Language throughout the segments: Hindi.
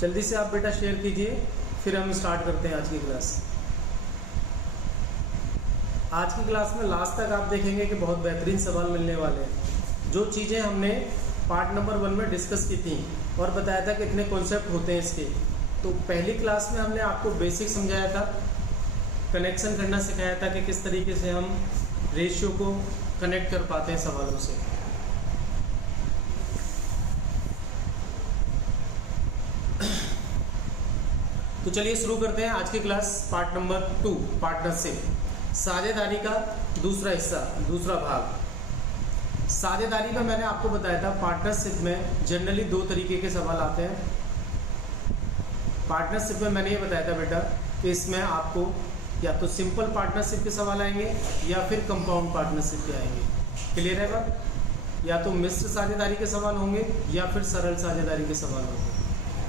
जल्दी से आप बेटा शेयर कीजिए, फिर हम स्टार्ट करते हैं आज की क्लास। आज की क्लास में लास्ट तक आप देखेंगे कि बहुत बेहतरीन सवाल मिलने वाले हैं। जो चीज़ें हमने पार्ट नंबर 1 में डिस्कस की थी और बताया था कितने कॉन्सेप्ट होते हैं इसके, तो पहली क्लास में हमने आपको बेसिक समझाया था, कनेक्शन करना सिखाया था कि किस तरीके से हम रेशियो को कनेक्ट कर पाते हैं सवालों से। तो चलिए शुरू करते हैं आज की क्लास। पार्ट नंबर 2, पार्टनरशिप, साझेदारी का दूसरा हिस्सा, दूसरा भाग। साझेदारी में मैंने आपको बताया था पार्टनरशिप में जनरली 2 तरीके के सवाल आते हैं। पार्टनरशिप में मैंने ये बताया था बेटा कि इसमें आपको या तो सिंपल पार्टनरशिप के सवाल आएंगे या फिर कंपाउंड पार्टनरशिप के आएंगे। क्लियर है बात? या तो मिश्र साझेदारी के सवाल होंगे या फिर सरल साझेदारी के सवाल होंगे।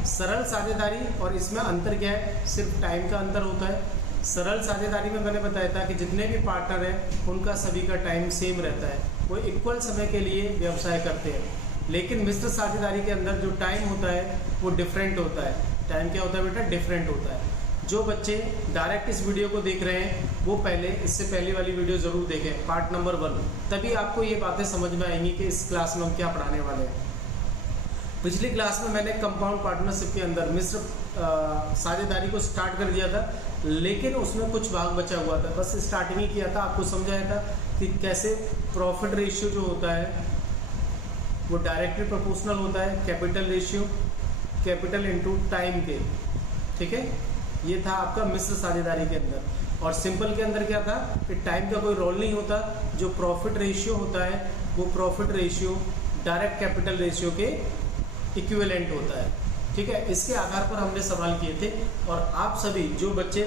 सरल साझेदारी और इसमें अंतर क्या है? सिर्फ टाइम का अंतर होता है। सरल साझेदारी में मैंने बताया था कि जितने भी पार्टनर हैं उनका सभी का टाइम सेम रहता है, वो इक्वल समय के लिए व्यवसाय करते हैं। लेकिन मिश्र साझेदारी के अंदर जो टाइम होता है वो डिफरेंट होता है। टाइम क्या होता है बेटा? डिफरेंट होता है। जो बच्चे डायरेक्ट इस वीडियो को देख रहे हैं वो पहले इससे पहले वाली वीडियो ज़रूर देखें, पार्ट नंबर 1, तभी आपको ये बातें समझ में आएंगी कि इस क्लास में हम क्या पढ़ाने वाले हैं। पिछली क्लास में मैंने कंपाउंड पार्टनरशिप के अंदर मिश्र साझेदारी को स्टार्ट कर दिया था, लेकिन उसमें कुछ भाग बचा हुआ था। बस स्टार्टिंग ही किया था, आपको समझाया था कि कैसे प्रॉफिट रेशियो जो होता है वो डायरेक्टली प्रोपोर्शनल होता है capital ratio, capital into time के। ठीक है, ये था आपका मिश्र साझेदारी के अंदर। और सिंपल के अंदर क्या था कि टाइम का कोई रोल नहीं होता, जो प्रॉफिट रेशियो होता है वो profit ratio direct capital ratio के इक्विवेलेंट होता है। ठीक है, इसके आधार पर हमने सवाल किए थे। और आप सभी जो बच्चे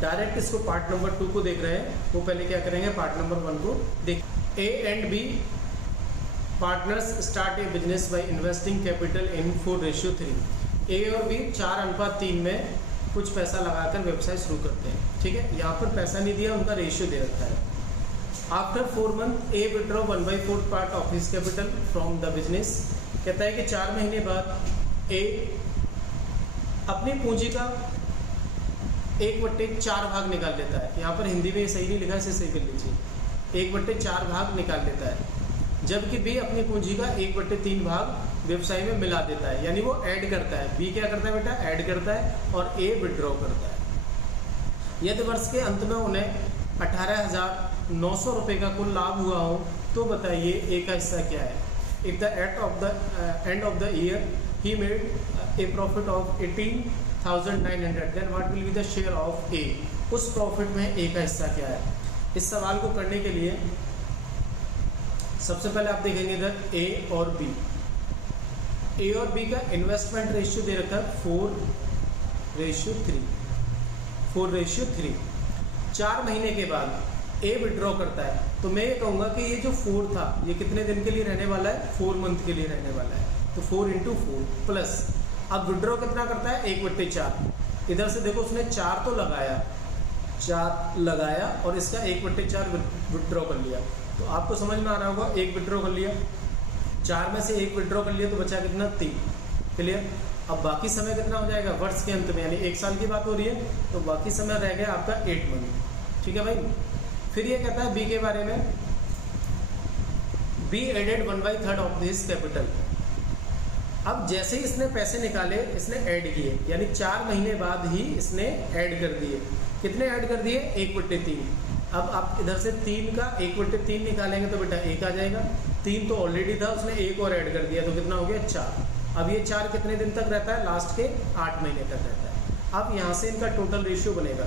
डायरेक्ट इसको पार्ट नंबर 2 को देख रहे हैं वो पहले क्या करेंगे, पार्ट नंबर 1 को देख। A and B partners start A business by investing capital in 4:3। ए और बी 4:3 में कुछ पैसा लगाकर व्यवसाय शुरू करते हैं। ठीक है, यहाँ पर पैसा नहीं दिया, उनका रेशियो दे रखा है। After 4 month A withdraw 1/4 part of his capital from the business. कहता है कि 4 महीने बाद ए अपनी पूंजी का 1/4 भाग निकाल लेता है। यहाँ पर हिंदी में ये सही नहीं लिखा है, इसे सही कर लीजिए। 1/4 भाग निकाल लेता है, जबकि बी अपनी पूंजी का 1/3 भाग व्यवसाय में मिला देता है, यानी वो ऐड करता है। बी क्या करता है बेटा? ऐड करता है और ए विड्रॉ करता है। यदि वर्ष के अंत में उन्हें 18,900 रुपये का कुल लाभ हुआ हो तो बताइए ए का हिस्सा क्या है। If the end of the year he made a profit of 18,900, then what will be the share of A? उस प्रॉफिट में A का हिस्सा क्या है? इस सवाल को करने के लिए सबसे पहले आप देखेंगे इधर A और B। A और B का इन्वेस्टमेंट रेशियो दे रखा है 4:3। 4:3। 4 महीने के बाद ए विड्रॉ करता है, तो मैं ये कहूँगा कि ये जो 4 था ये कितने दिन के लिए रहने वाला है? 4 मंथ के लिए रहने वाला है। तो 4 × 4 प्लस अब विड्रॉ कितना करता है? 1/4। इधर से देखो उसने 4 तो लगाया, 4 लगाया और इसका 1/4 विड्रॉ कर लिया। तो आपको समझ में आ रहा होगा, 1 विड्रॉ कर लिया, 4 में से 1 विड्रॉ कर लिया तो बचा कितना? 3। क्लियर? अब बाकी समय कितना हो जाएगा? वर्ष के अंत में, यानी 1 साल की बात हो रही है, तो बाकी समय रह गया आपका 8 मंथ। ठीक है भाई। फिर ये कहता है बी के बारे में, B added 1/3 of this capital. अब जैसे ही इसने पैसे निकाले इसने ऐड किए, यानी 4 महीने बाद ही इसने ऐड कर दिए। कितने ऐड कर दिए? 1/3। अब आप इधर से 3 का 1/3 निकालेंगे तो बेटा 1 आ जाएगा। 3 तो ऑलरेडी था, उसने 1 और ऐड कर दिया तो कितना हो गया? 4। अब ये 4 कितने दिन तक रहता है? लास्ट के 8 महीने तक रहता है। अब यहाँ से इनका टोटल रेशियो बनेगा।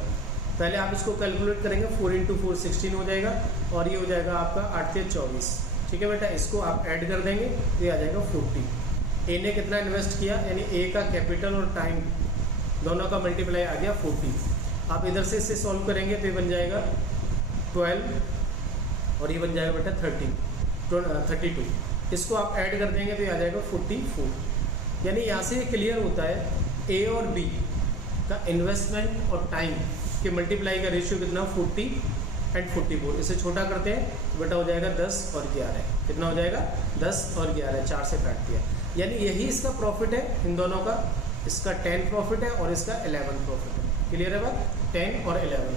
पहले आप इसको कैलकुलेट करेंगे, 4 × 4 16 हो जाएगा और ये हो जाएगा आपका 8 × 24। ठीक है बेटा, इसको आप ऐड कर देंगे तो ये आ जाएगा 40। ए ने कितना इन्वेस्ट किया, यानी ए का कैपिटल और टाइम दोनों का मल्टीप्लाई आ गया 40। आप इधर से इसे सॉल्व करेंगे तो ये बन जाएगा 12 और ये बन जाएगा बेटा 32। इसको आप ऐड कर देंगे तो ये आ जाएगा 44। यानी यहाँ से क्लियर होता है ए और बी का इन्वेस्टमेंट और टाइम के मल्टीप्लाई का रेशियो कितना? 40 एंड 44। इसे छोटा करते हैं तो बेटा हो जाएगा 10 और 11। कितना हो जाएगा? 10 और 11, 4 से काट दिया। यानी यही इसका प्रॉफिट है इन दोनों का। इसका 10 प्रॉफिट है और इसका 11 प्रॉफिट है। क्लियर है बात? 10 और 11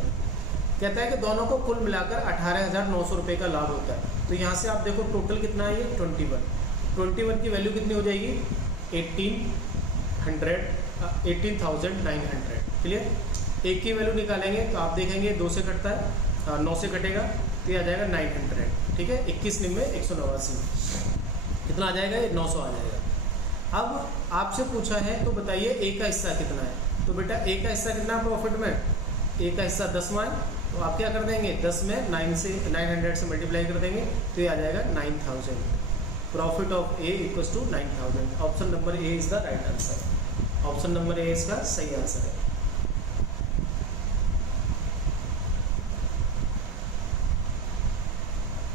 कहता है कि दोनों को कुल मिलाकर 18,900 रुपये का लाभ होता है। तो यहाँ से आप देखो टोटल कितना है ये 21 की वैल्यू कितनी हो जाएगी 18,900। क्लियर? एक की वैल्यू निकालेंगे तो आप देखेंगे 2 से कटता है 9 से कटेगा तो ये आ जाएगा 900। ठीक है, 21 निम्न में 189 कितना आ जाएगा ये 900 आ जाएगा। अब आपसे पूछा है तो बताइए ए का हिस्सा कितना है। तो बेटा ए का हिस्सा कितना है प्रॉफिट में? ए का हिस्सा 10वां है तो आप क्या कर देंगे 10 में 900 से मल्टीप्लाई कर देंगे तो ये आ जाएगा 9000। Profit of A equals to 9000। Option number A is the right answer. Option number A इसका सही आंसर है।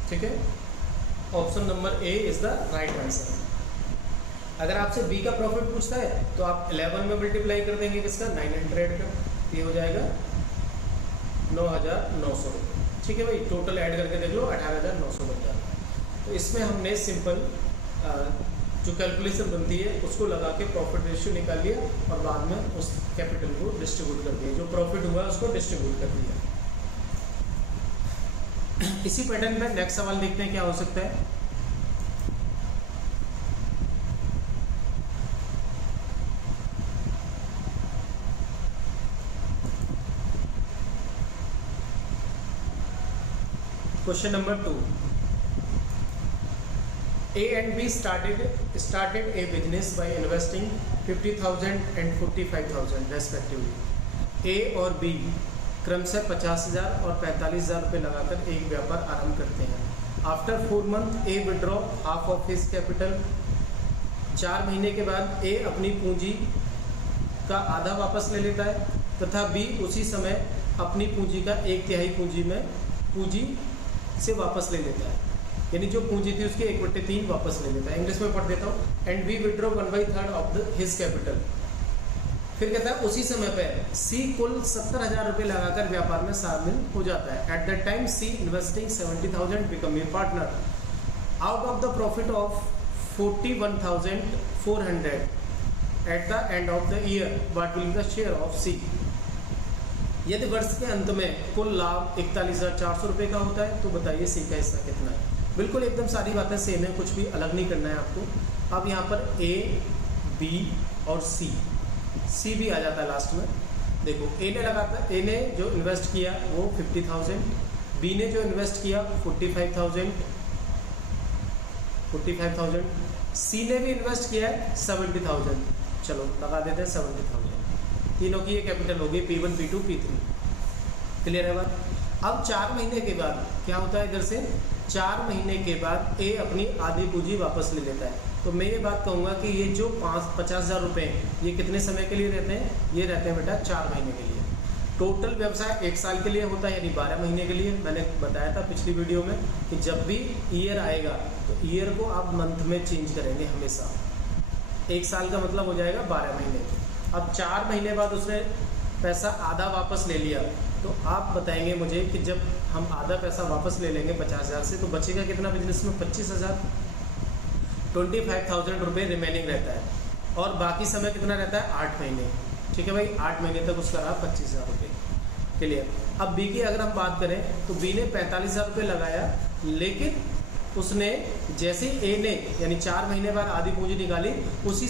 ठीक है, option number A is the right answer. अगर आपसे बी का प्रॉफिट पूछता है तो आप 11 में मल्टीप्लाई कर देंगे किसका 900 का, ये हो जाएगा 9,900 रुपये। ठीक है भाई, टोटल ऐड करके देख लो 18,900 बन जाता। तो इसमें हमने सिंपल जो कैलकुलेशन बनती है उसको लगा के प्रॉफिट रेशियो निकाल लिया और बाद में उस कैपिटल को डिस्ट्रीब्यूट कर दिया, जो प्रॉफिट हुआ उसको डिस्ट्रीब्यूट कर दिया। इसी पैटर्न में नेक्स्ट सवाल देखते हैं क्या हो सकता है। Question number 2। A and B started a business by investing 50,000 and 45,000 respectively। A और B क्रमशः 50,000 और 45,000 रुपये लगाकर एक व्यापार आरंभ करते हैं। After 4 month A withdraw half of his capital. 4 महीने के बाद ए अपनी पूंजी का आधा वापस ले लेता है तथा बी उसी समय अपनी पूंजी का 1/3 पूंजी से वापस ले लेता है, यानी जो पूंजी थी उसके 1/3 वापस ले लेता है। इंग्लिश में पढ़ देता हूँ। And B withdraw 1/3 of his capital. फिर कहता है उसी समय पे सी कुल 70,000 रुपये लगाकर व्यापार में शामिल हो जाता है। At that time C investing 70,000 become a partner. Out of the profit of 41,400 at the end of the year what will be the share of C. यदि वर्ष के अंत में कुल लाभ 41,400 रुपये का होता है तो बताइए सी का हिस्सा कितना है। बिल्कुल एकदम सारी बातें सेम है, कुछ भी अलग नहीं करना है आपको। अब यहाँ पर ए, बी और सी भी आ जाता है लास्ट में। देखो ए ने जो इन्वेस्ट किया वो 50,000, बी ने जो इन्वेस्ट किया 45,000, सी ने भी इन्वेस्ट किया है 70,000। चलो लगा देते हैं 70,000। तीनों की ये कैपिटल होगी P1, P2, P3। क्लियर है बात? अब 4 महीने के बाद क्या होता है, इधर से 4 महीने के बाद ए अपनी आधी पूंजी वापस ले लेता है। तो मैं ये बात कहूँगा कि ये जो 50,000 रुपये ये कितने समय के लिए रहते हैं? ये रहते हैं बेटा 4 महीने के लिए। टोटल व्यवसाय 1 साल के लिए होता है, यानी 12 महीने के लिए। मैंने बताया था पिछली वीडियो में कि जब भी ईयर आएगा तो ईयर को आप मंथ में चेंज करेंगे हमेशा। 1 साल का मतलब हो जाएगा 12 महीने। अब 4 महीने बाद उसने पैसा आधा वापस ले लिया, तो आप बताएंगे मुझे कि जब हम आधा पैसा वापस ले लेंगे 50,000 से तो बचेगा कितना बिजनेस में? 25,000। 25,000 रुपये रिमेनिंग रहता है और बाकी समय कितना रहता है? 8 महीने। ठीक है भाई, 8 महीने तक उसका रहा 25,000 रुपये। क्लियर? अब बी की अगर हम बात करें तो बी ने 45,000 रुपये लगाया, लेकिन उसने जैसे ए ने यानी 4 महीने बाद आधी पूंजी निकाली, उसी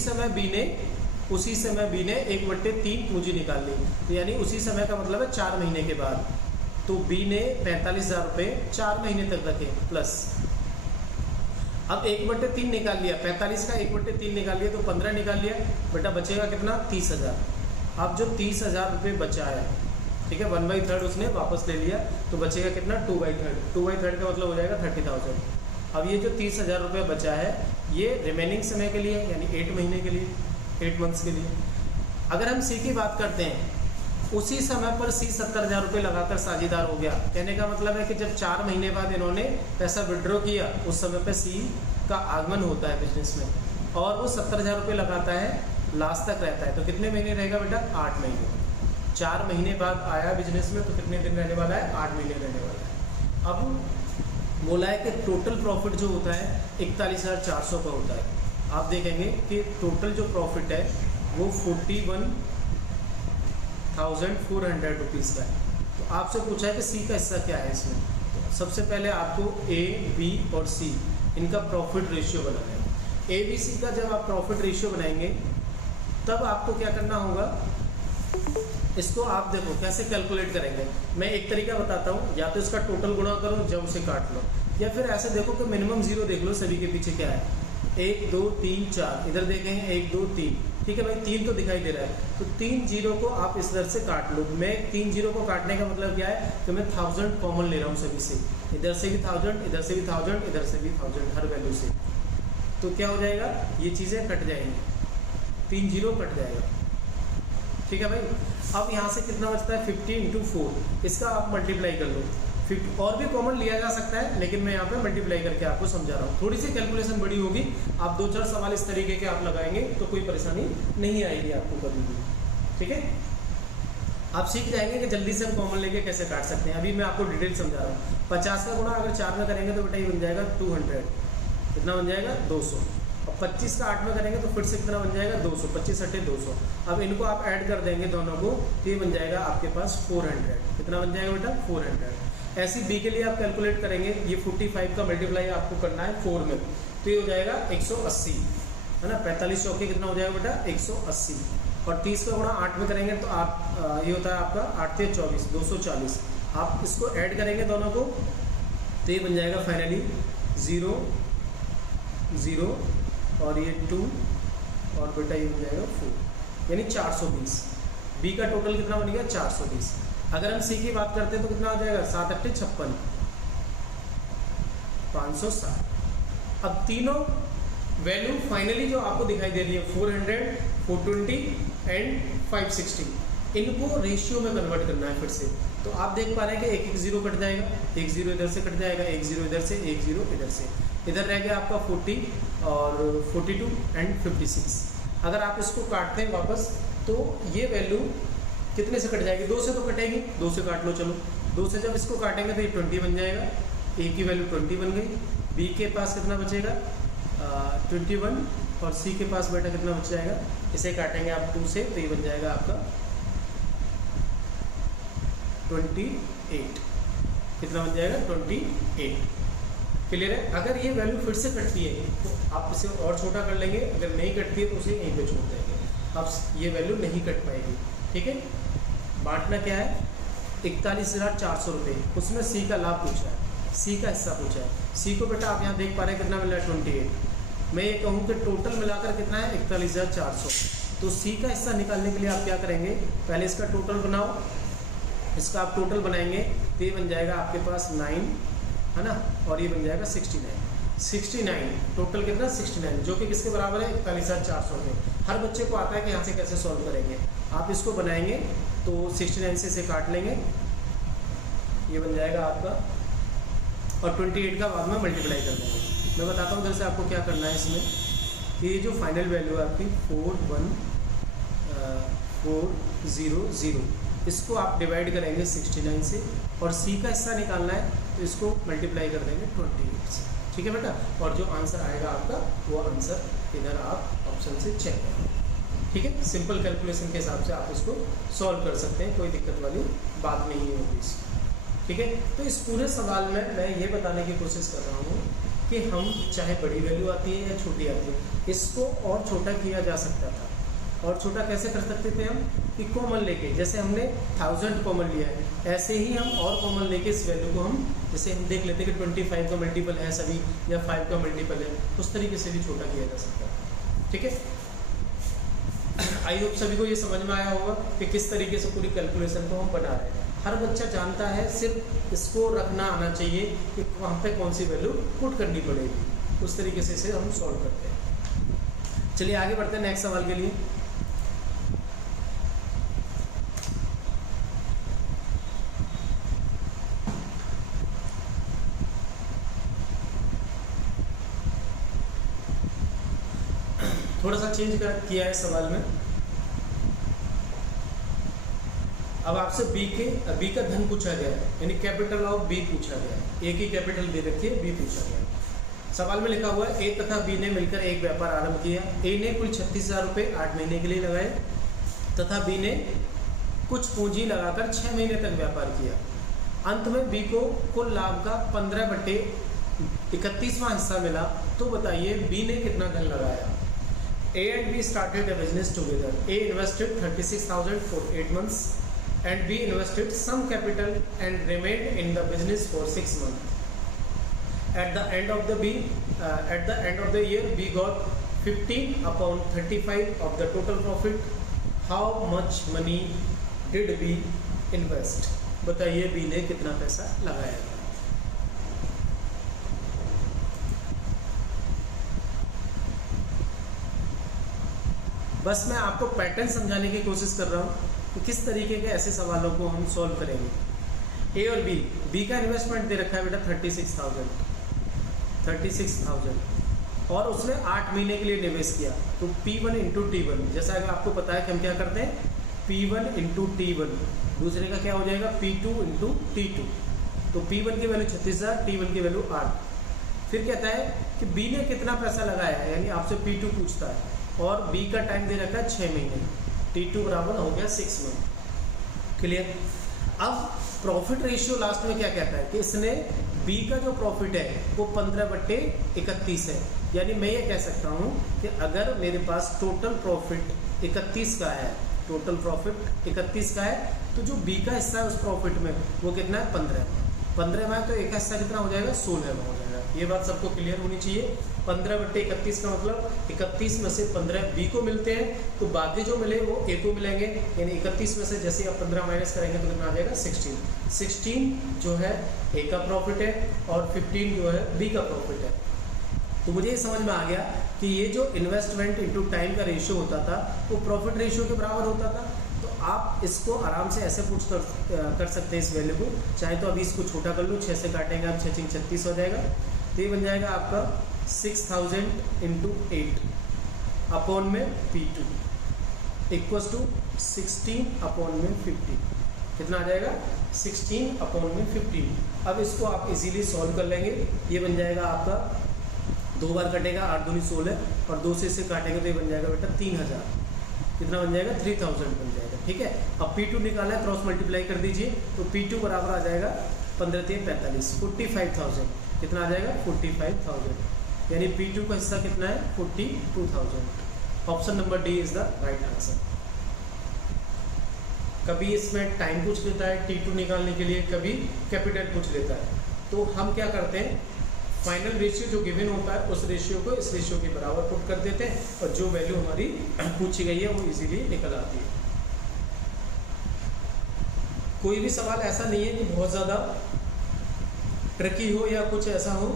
समय बी ने 1/3 पूंजी निकाल ली। तो यानी उसी समय का मतलब है 4 महीने के बाद। तो बी ने 45,000 रुपये 4 महीने तक रखे प्लस। अब 1/3 निकाल लिया, 45 का 1/3 निकाल लिया तो 15 निकाल लिया बेटा, बचेगा कितना? 30,000। अब जो 30,000 रुपये बचा है, ठीक है, 1/3 उसने वापस ले लिया तो बचेगा कितना? 2/3। 2/3 का मतलब हो जाएगा 30,000। अब ये जो 30,000 रुपये बचा है ये रिमेनिंग समय के लिए यानी 8 महीने के लिए, 8 मंथ्स के लिए। अगर हम सी की बात करते हैं, उसी समय पर सी 70,000 रुपये लगाकर साझेदार हो गया। कहने का मतलब है कि जब 4 महीने बाद इन्होंने पैसा विड्रॉ किया उस समय पर सी का आगमन होता है बिजनेस में और वो 70,000 रुपये लगाता है, लास्ट तक रहता है। तो कितने महीने रहेगा बेटा? 8 महीने। 4 महीने बाद आया बिजनेस में तो कितने दिन रहने वाला है? 8 महीने रहने वाला है। अब बोला है कि टोटल प्रॉफिट जो होता है 41,400 का होता है। आप देखेंगे कि टोटल जो प्रॉफिट है वो 41,400 रुपीज़ का है। तो आपसे पूछा है कि सी का हिस्सा क्या है इसमें। तो सबसे पहले आपको ए, बी और सी इनका प्रॉफिट रेशियो बनाना है। ए बी सी का जब आप प्रॉफिट रेशियो बनाएंगे तब आपको क्या करना होगा, इसको आप देखो कैसे कैलकुलेट करेंगे। मैं एक तरीका बताता हूँ, या तो इसका टोटल गुणा करो जब उसे काट लो, या फिर ऐसे देखो कि मिनिमम जीरो देख लो सभी के पीछे क्या है। 1 2 3 4 इधर देखेंगे 1 2 3, ठीक है भाई 3 तो दिखाई दे रहा है, तो 3 जीरो को आप इस तरह से काट लो। मैं 3 जीरो को काटने का मतलब क्या है कि मैं 1000 कॉमन ले रहा हूँ सभी से, इधर से भी 1000, इधर से भी 1000, इधर से भी 1000, हर वैल्यू से। तो क्या हो जाएगा, ये चीज़ें कट जाएंगी, 3 जीरो कट जाएगा, ठीक है भाई। अब यहाँ से कितना बचता है 50 × 4, इसका आप मल्टीप्लाई कर लो। 50 और भी कॉमन लिया जा सकता है, लेकिन मैं यहाँ पे मल्टीप्लाई करके आपको समझा रहा हूँ। थोड़ी सी कैलकुलेशन बड़ी होगी, आप 2-4 सवाल इस तरीके के आप लगाएंगे तो कोई परेशानी नहीं आएगी आपको कभी भी, ठीक है। आप सीख जाएंगे कि जल्दी से हम कॉमन लेके कैसे काट सकते हैं। अभी मैं आपको डिटेल समझा रहा हूँ। 50 का गुणा अगर 4 में करेंगे तो बेटा ये बन जाएगा 200, कितना बन जाएगा 200। और 25 का 8 में करेंगे तो फिर से कितना बन जाएगा 200, 25 8 200। अब इनको आप ऐड कर देंगे दोनों को, तो ये बन जाएगा आपके पास 400, कितना बन जाएगा बेटा 400। ऐसी बी के लिए आप कैलकुलेट करेंगे, ये 45 का मल्टीप्लाई आपको करना है 4 में, तो ये हो जाएगा 180, है ना। 45 चौके कितना हो जाएगा बेटा 180। और 30 का गुणा 8 में करेंगे तो आप ये होता है आपका 8 × 24 240। आप इसको ऐड करेंगे दोनों को तो ये बन जाएगा फाइनली 0 0 और ये 2 और बेटा ये बन जाएगा 4, यानी 420। बी का टोटल कितना बन गया 420। अगर हम सी की बात करते हैं तो कितना हो जाएगा 7 8 56 560। अब तीनों वैल्यू फाइनली जो आपको दिखाई दे रही है 400 420 एंड 560, इनको रेशियो में कन्वर्ट करना है फिर से। तो आप देख पा रहे हैं कि एक एक जीरो कट जाएगा, एक जीरो इधर से कट जाएगा, एक जीरो इधर से, एक जीरो इधर से, इधर रह गया आपका 40 और 42 एंड 56। अगर आप इसको काटते हैं वापस तो ये वैल्यू कितने से कट जाएगी, 2 से तो कटेगी, 2 से काट लो चलो। 2 से जब इसको काटेंगे तो ये 20 बन जाएगा, ए की वैल्यू 20 बन गई। बी के पास कितना बचेगा 21 और सी के पास बेटा कितना बच जाएगा, इसे काटेंगे आप 2 से तो ये बन जाएगा आपका 28, कितना बन जाएगा 28। क्लियर है। अगर ये वैल्यू फिर से कटती है तो आप इसे और छोटा कर लेंगे, अगर नहीं कटती है तो उसे यहीं पे छोड़ देंगे। अब ये वैल्यू नहीं कट पाएगी, ठीक है। बांटना क्या है 41,400 रुपये, उसमें सी का लाभ पूछा है, सी का हिस्सा पूछा है। सी को बेटा आप यहाँ देख पा रहे हैं कितना मिल रहा है 28। मैं ये कहूँ कि टोटल मिलाकर कितना है 41,400। तो सी का हिस्सा निकालने के लिए आप क्या करेंगे, पहले इसका टोटल बनाओ, इसका आप टोटल बनाएंगे तो ये बन जाएगा आपके पास 9, है ना, और ये बन जाएगा 69 टोटल कितना 69, जो कि किसके बराबर है 41,400 के। हर बच्चे को आता है कि यहाँ से कैसे सॉल्व करेंगे। आप इसको बनाएंगे तो 69 से इसे काट लेंगे, ये बन जाएगा आपका, और 28 का बाद में मल्टीप्लाई कर देंगे। मैं बताता हूँ उधर से आपको क्या करना है इसमें, कि ये जो फाइनल वैल्यू है आपकी 41400, इसको आप डिवाइड करेंगे 69 से, और सी का हिस्सा निकालना है तो इसको मल्टीप्लाई कर देंगे 28 से, ठीक है बेटा। और जो आंसर आएगा आपका वो आंसर इधर आप ऑप्शन से चेक करेंगे, ठीक है। सिंपल कैलकुलेशन के हिसाब से आप इसको सॉल्व कर सकते हैं, कोई दिक्कत वाली बात नहीं होगी इसकी, ठीक है। तो इस पूरे सवाल में मैं ये बताने की कोशिश कर रहा हूँ कि हम चाहे बड़ी वैल्यू आती है या छोटी आती है, इसको और छोटा किया जा सकता था। और छोटा कैसे कर सकते थे हम, कि कॉमन लेके, जैसे हमने 1000 कॉमन लिया है, ऐसे ही हम और कॉमन लेके इस वैल्यू को हम, जैसे हम देख लेते हैं कि 25 का मल्टीपल है सभी, या 5 का मल्टीपल है, उस तरीके से भी छोटा किया जा सकता है, ठीक है। आई होप सभी को ये समझ में आया होगा कि किस तरीके से पूरी कैलकुलेशन को हम बना रहे हैं। हर बच्चा जानता है, सिर्फ इसको रखना आना चाहिए कि वहाँ पे कौन सी वैल्यू पुट करनी पड़ेगी, उस तरीके से इसे हम सॉल्व करते हैं। चलिए आगे बढ़ते हैं नेक्स्ट सवाल के लिए। थोड़ा सा चेंज किया है सवाल में। अब आपसे बी का धन पूछा गया है, यानी कैपिटल ऑफ बी पूछा गया है। ए की कैपिटल दे रखी है, बी पूछा गया है। सवाल में लिखा हुआ है ए तथा बी ने मिलकर एक व्यापार आरंभ किया। ए ने कुल 36,000 रुपये 8 महीने के लिए लगाए तथा बी ने कुछ पूंजी लगाकर 6 महीने तक व्यापार किया। अंत में बी को कुल लाभ का 15/31वां हिस्सा मिला। तो बताइए बी ने कितना धन लगाया। A and be started a business together. A invested 36,000 for 8 months and B invested some capital and remained in the business for 6 months. At the end of the year, B got 15 upon 35 of the total profit. How much money did B invest? बताइए B ने कितना पैसा लगाया। बस मैं आपको पैटर्न समझाने की कोशिश कर रहा हूँ कि किस तरीके के ऐसे सवालों को हम सॉल्व करेंगे। ए और बी का इन्वेस्टमेंट दे रखा है बेटा 36,000 और उसने 8 महीने के लिए निवेश किया। तो P1 इंटू T1, जैसा कि आपको पता है कि हम क्या करते हैं, P1 इंटू T1, दूसरे का क्या हो जाएगा P2 इंटू T2। तो P1 की वैल्यू 36,000, T1 की वैल्यू 8। फिर कहता है कि B ने कितना पैसा लगाया है, यानी आपसे P2 पूछता है और B का टाइम दे रखा है 6 महीने, T2 बराबर हो गया 6 मंथ। क्लियर। अब प्रॉफिट रेशियो लास्ट में क्या कहता है कि इसने बी का जो प्रॉफिट है वो 15/31 है। यानी मैं ये कह सकता हूँ कि अगर मेरे पास टोटल प्रॉफिट 31 का है, टोटल प्रॉफिट 31 का है, तो जो बी का हिस्सा है उस प्रॉफिट में वो कितना है 15 में, तो एक हिस्सा कितना हो जाएगा 16 में हो जाएगा। ये बात सबको क्लियर होनी चाहिए। 15/31 का मतलब 31 में से 15 बी को मिलते हैं, तो बाकी जो मिले वो ए को मिलेंगे। यानी 31 में से जैसे आप 15 माइनस करेंगे तो कितना आ जाएगा 16 जो है ए का प्रॉफिट है और 15 जो है बी का प्रॉफिट है। तो मुझे ये समझ में आ गया कि ये जो इन्वेस्टमेंट इंटू टाइम का रेशियो होता था वो प्रॉफिट रेशियो के बराबर होता था। तो आप इसको आराम से ऐसे पुट कर सकते हैं इस वैल्यू को। चाहे तो अभी इसको छोटा कर लो, 6 से काटेंगे आप 6 × 36 हो जाएगा। तो ये बन जाएगा आपका 6,000 इंटू 8 अपॉन में P2 इक्वल्स टू 16 अपॉन में 50। कितना आ जाएगा 16 अपॉन में 15। अब इसको आप इजीली सॉल्व कर लेंगे। ये बन जाएगा आपका 2 बार कटेगा, 8 दूनी 16 और 2 से इसे काटेंगे तो ये बन जाएगा बेटा 3,000। कितना बन जाएगा 3,000 बन जाएगा। ठीक है। अब P2 निकाला है, क्रॉस मल्टीप्लाई कर दीजिए तो P2 बराबर आ जाएगा 15 × 3 = 45, 45,000। कितना आ जाएगा 45,000। यानी P2 का हिस्सा कितना है 42,000। Option number D is the right answer. कभी इसमें टाइम पूछ लेता है T2 निकालने के लिए, कभी कैपिटल पूछ लेता है। तो हम क्या करते हैं, फाइनल रेशियो जो गिवन होता है उस रेशियो को इस रेशियो के बराबर पुट कर देते हैं और जो वैल्यू हमारी पूछी गई है वो इजीली निकल आती है। कोई भी सवाल ऐसा नहीं है कि बहुत ज़्यादा ट्रिकी हो या कुछ ऐसा हो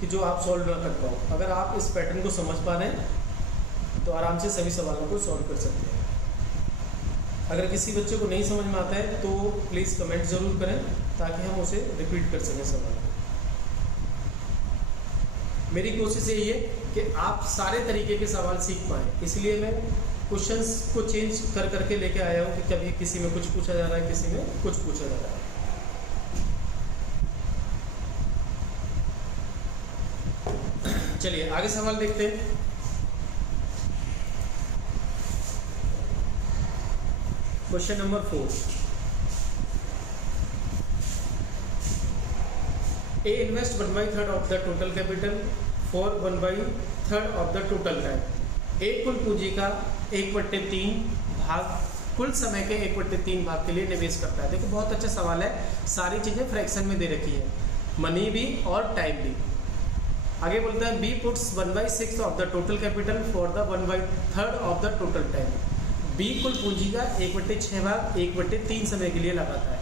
कि जो आप सॉल्व ना कर पाओ। अगर आप इस पैटर्न को समझ पा रहे हैं तो आराम से सभी सवालों को सॉल्व कर सकते हैं। अगर किसी बच्चे को नहीं समझ में आता है तो प्लीज़ कमेंट ज़रूर करें ताकि हम उसे रिपीट कर सकें सवाल। मेरी कोशिश यही है कि आप सारे तरीके के सवाल सीख पाएँ, इसलिए मैं क्वेश्चंस को चेंज कर करके लेके आया हूँ कि कभी किसी में कुछ पूछा जा रहा है, किसी में कुछ पूछा जा रहा है। चलिए आगे सवाल देखते हैं। Question number 4। A invest 1/3 of the total capital for 1/3 of the total time. A कुल पूंजी का 1/3 भाग कुल समय के 1/3 भाग के लिए निवेश करता है। देखो बहुत अच्छा सवाल है, सारी चीज़ें फ्रैक्शन में दे रखी है, मनी भी और टाइम भी। आगे बोलता है B puts 1/6 of the total capital for the 1/3 of the total time. B कुल पूंजी का 1/6 भाग 1/3 समय के लिए लगाता है।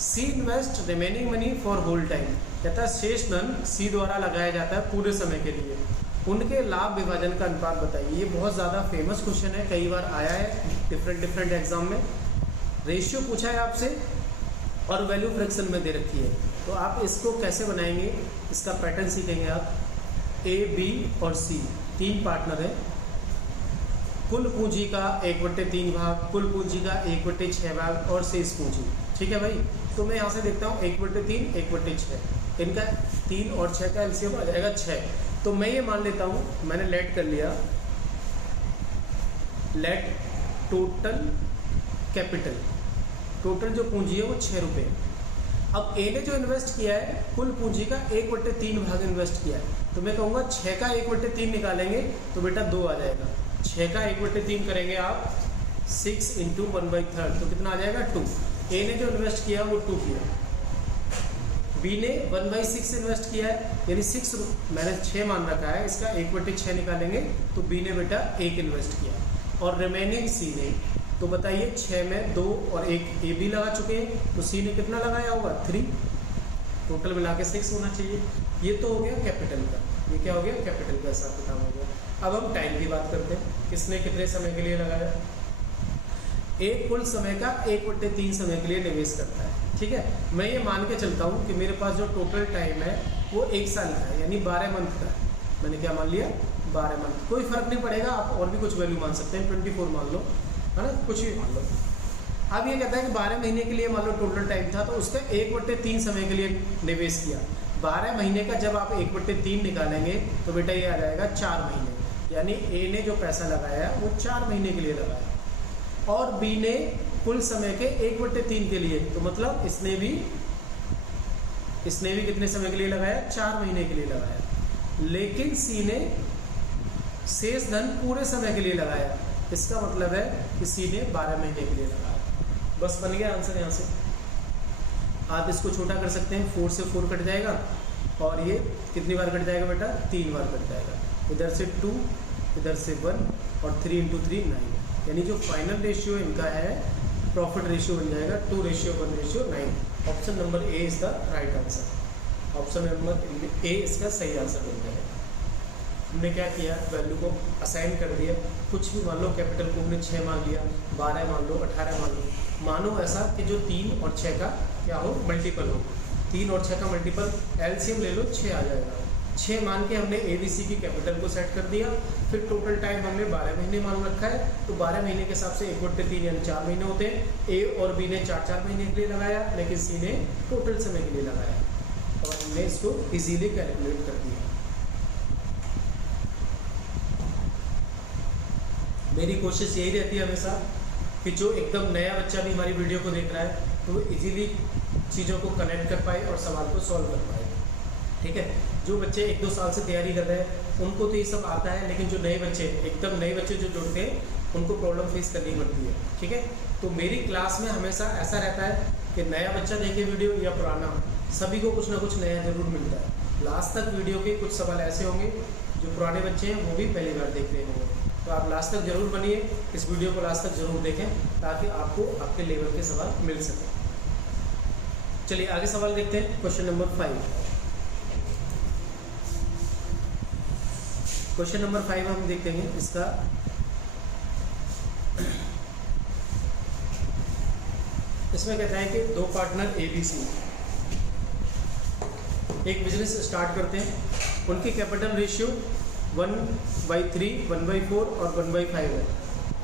C invest remaining money for whole time. कहता है शेष धन सी द्वारा लगाया जाता है पूरे समय के लिए। उनके लाभ विभाजन का अनुपात बताइए। ये बहुत ज़्यादा फेमस क्वेश्चन है, कई बार आया है डिफरेंट एग्जाम में। रेशियो पूछा है आपसे और वैल्यू फ्रैक्शन में दे रखी है, तो आप इसको कैसे बनाएंगे, इसका पैटर्न सीखेंगे आप। ए बी और सी 3 पार्टनर हैं। कुल पूंजी का 1/3 भाग, कुल पूंजी का 1/6 भाग और शेष पूंजी। ठीक है भाई। तो मैं यहाँ से देखता हूँ 1/3 1/6, इनका 3 और 6 का एलसीएम आ जाएगा 6। तो मैं ये मान लेता हूँ, मैंने लेट कर लिया, लेट टोटल कैपिटल, टोटल जो पूंजी है वो 6 रुपये। अब ए ने जो इन्वेस्ट किया है कुल पूंजी का 1/3 भाग इन्वेस्ट किया है, तो मैं कहूँगा 6 का 1/3 निकालेंगे तो बेटा 2 आ जाएगा। 6 का 1/3 करेंगे आप 6 × 1/3 तो कितना आ जाएगा 2। ए ने जो इन्वेस्ट किया वो 2 किया, बी ने 1/6 इन्वेस्ट किया है, यानी 6 मैंने 6 मान रखा है, इसका 1/6 निकालेंगे तो बी ने बेटा 1 इन्वेस्ट किया, और रिमेनिंग सी ने, तो बताइए 6 में 2 और 1 ए बी लगा चुके हैं, तो सी ने कितना लगाया होगा 3, टोटल मिला के 6 होना चाहिए। ये तो हो गया कैपिटल का, ये क्या हो गया कैपिटल का हिसाब किताब हो गया। अब हम टाइम की बात करते हैं, किसने कितने समय के लिए लगाया। एक कुल समय का 1/3 समय के लिए निवेश करता है, ठीक है। मैं ये मान के चलता हूँ कि मेरे पास जो टोटल टाइम है वो 1 साल का है, यानी 12 मंथ का है। मैंने क्या मान लिया 12 मंथ, कोई फर्क नहीं पड़ेगा, आप और भी कुछ वैल्यू मान सकते हैं, 24 मान लो, है ना, कुछ भी मान लो। अब ये कहता है कि 12 महीने के लिए मान लो टोटल टाइम था, तो उसका 1/3 समय के लिए निवेश किया। 12 महीने का जब आप 1/3 निकालेंगे तो बेटा ये आ जाएगा 4 महीने, यानी ए ने जो पैसा लगाया वो 4 महीने के लिए लगाया, और बी ने कुल समय के 1/3 के लिए, तो मतलब इसने भी कितने समय के लिए लगाया 4 महीने के लिए लगाया। लेकिन सी ने शेष धन पूरे समय के लिए लगाया, इसका मतलब है कि सी ने 12 महीने के लिए लगाया। बस बन गया आंसर। यहाँ से आप इसको छोटा कर सकते हैं, 4 से 4 कट जाएगा, और ये कितनी बार कट जाएगा बेटा 3 बार कट जाएगा। इधर से 2, इधर से 1, और 3 × 3 9, यानी जो फाइनल रेशियो इनका है प्रॉफिट रेशियो बन जाएगा 2:1:9। Option number A is the right answer. Option number A इसका सही आंसर बन जाएगा। हमने क्या किया, वैल्यू को असाइन कर दिया, कुछ भी मान लो, कैपिटल को हमने 6 मान लिया, 12 मान लो, 18 मान लो, मानो ऐसा कि जो 3 और 6 का क्या हो मल्टीपल हो, 3 और 6 का मल्टीपल एलसीएम ले लो 6 आ जाएगा। 6 मान के हमने ABC की कैपिटल को सेट कर दिया, फिर टोटल टाइम हमने 12 महीने मान रखा है, तो 12 महीने के हिसाब से 1/3 यानी 4 महीने होते हैं। ए और बी ने 4-4 महीने के लिए लगाया, लेकिन सी ने टोटल समय के लिए लगाया, और हमने इसको इजीली कैलकुलेट कर दिया। मेरी कोशिश यही रहती है हमेशा कि जो एकदम नया बच्चा भी हमारी वीडियो को देख रहा है तो वो इजीली चीज़ों को कनेक्ट कर पाए और सवाल को सॉल्व कर पाए, ठीक है। जो बच्चे 1-2 साल से तैयारी कर रहे हैं उनको तो ये सब आता है, लेकिन जो नए बच्चे, एकदम नए बच्चे जो जुड़ते हैं उनको प्रॉब्लम फेस करनी पड़ती है, ठीक है। तो मेरी क्लास में हमेशा ऐसा रहता है कि नया बच्चा देखे वीडियो या पुराना, सभी को कुछ ना कुछ नया ज़रूर मिलता है। लास्ट तक वीडियो के कुछ सवाल ऐसे होंगे जो पुराने बच्चे हैं वो भी पहली बार देख रहे होंगे, तो आप लास्ट तक जरूर बनिए, इस वीडियो को लास्ट तक जरूर देखें ताकि आपको आपके लेवल के सवाल मिल सके। चलिए आगे सवाल देखते हैं। Question number 5। क्वेश्चन नंबर 5 हम देखते हैं इसका। इसमें कहता है कि 2 पार्टनर ABC एक बिजनेस स्टार्ट करते हैं, उनकी कैपिटल रेशियो 1/3, 1/4 और 1/5 है,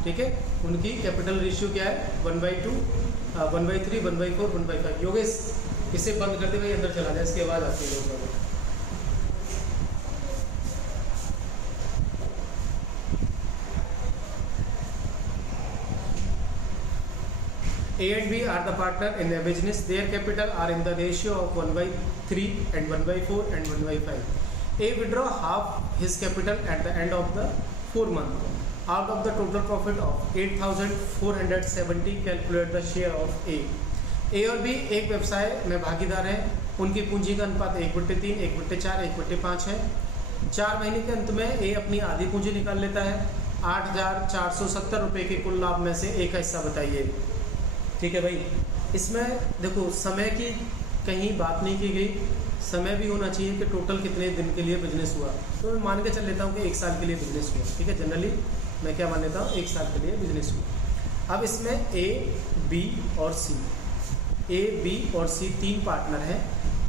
ठीक है। उनकी कैपिटल रेशियो क्या है 1/2, 1/3, 1/4, 1/5। योगेश इसे बंद कर दे भाई, अंदर चला जाए, इसकी आवाज़ आती है बहुत ज़्यादा। A and B are the partner in their business. Their capital are in the ratio of 1/3 and 1/4 and 1/5. A withdraw half his capital at the end of the 4 month. Out of the total profit of 8,470, calculate the share of A. A और B एक व्यवसाय में भागीदार हैं, उनकी पूंजी का अनुपात 1/3, 1/4, 1/5 है। 4 महीने के अंत में A अपनी आधी पूंजी निकाल लेता है। 8,470 रुपये के कुल लाभ में से एक हिस्सा बताइए, ठीक है भाई। इसमें देखो समय की कहीं बात नहीं की गई, समय भी होना चाहिए कि टोटल कितने दिन के लिए बिजनेस हुआ, तो मैं मान के चल लेता हूँ कि 1 साल के लिए बिजनेस हुआ, ठीक है। जनरली मैं क्या मान लेता हूँ 1 साल के लिए बिजनेस हुआ। अब इसमें A, B और C, A, B और C 3 पार्टनर हैं,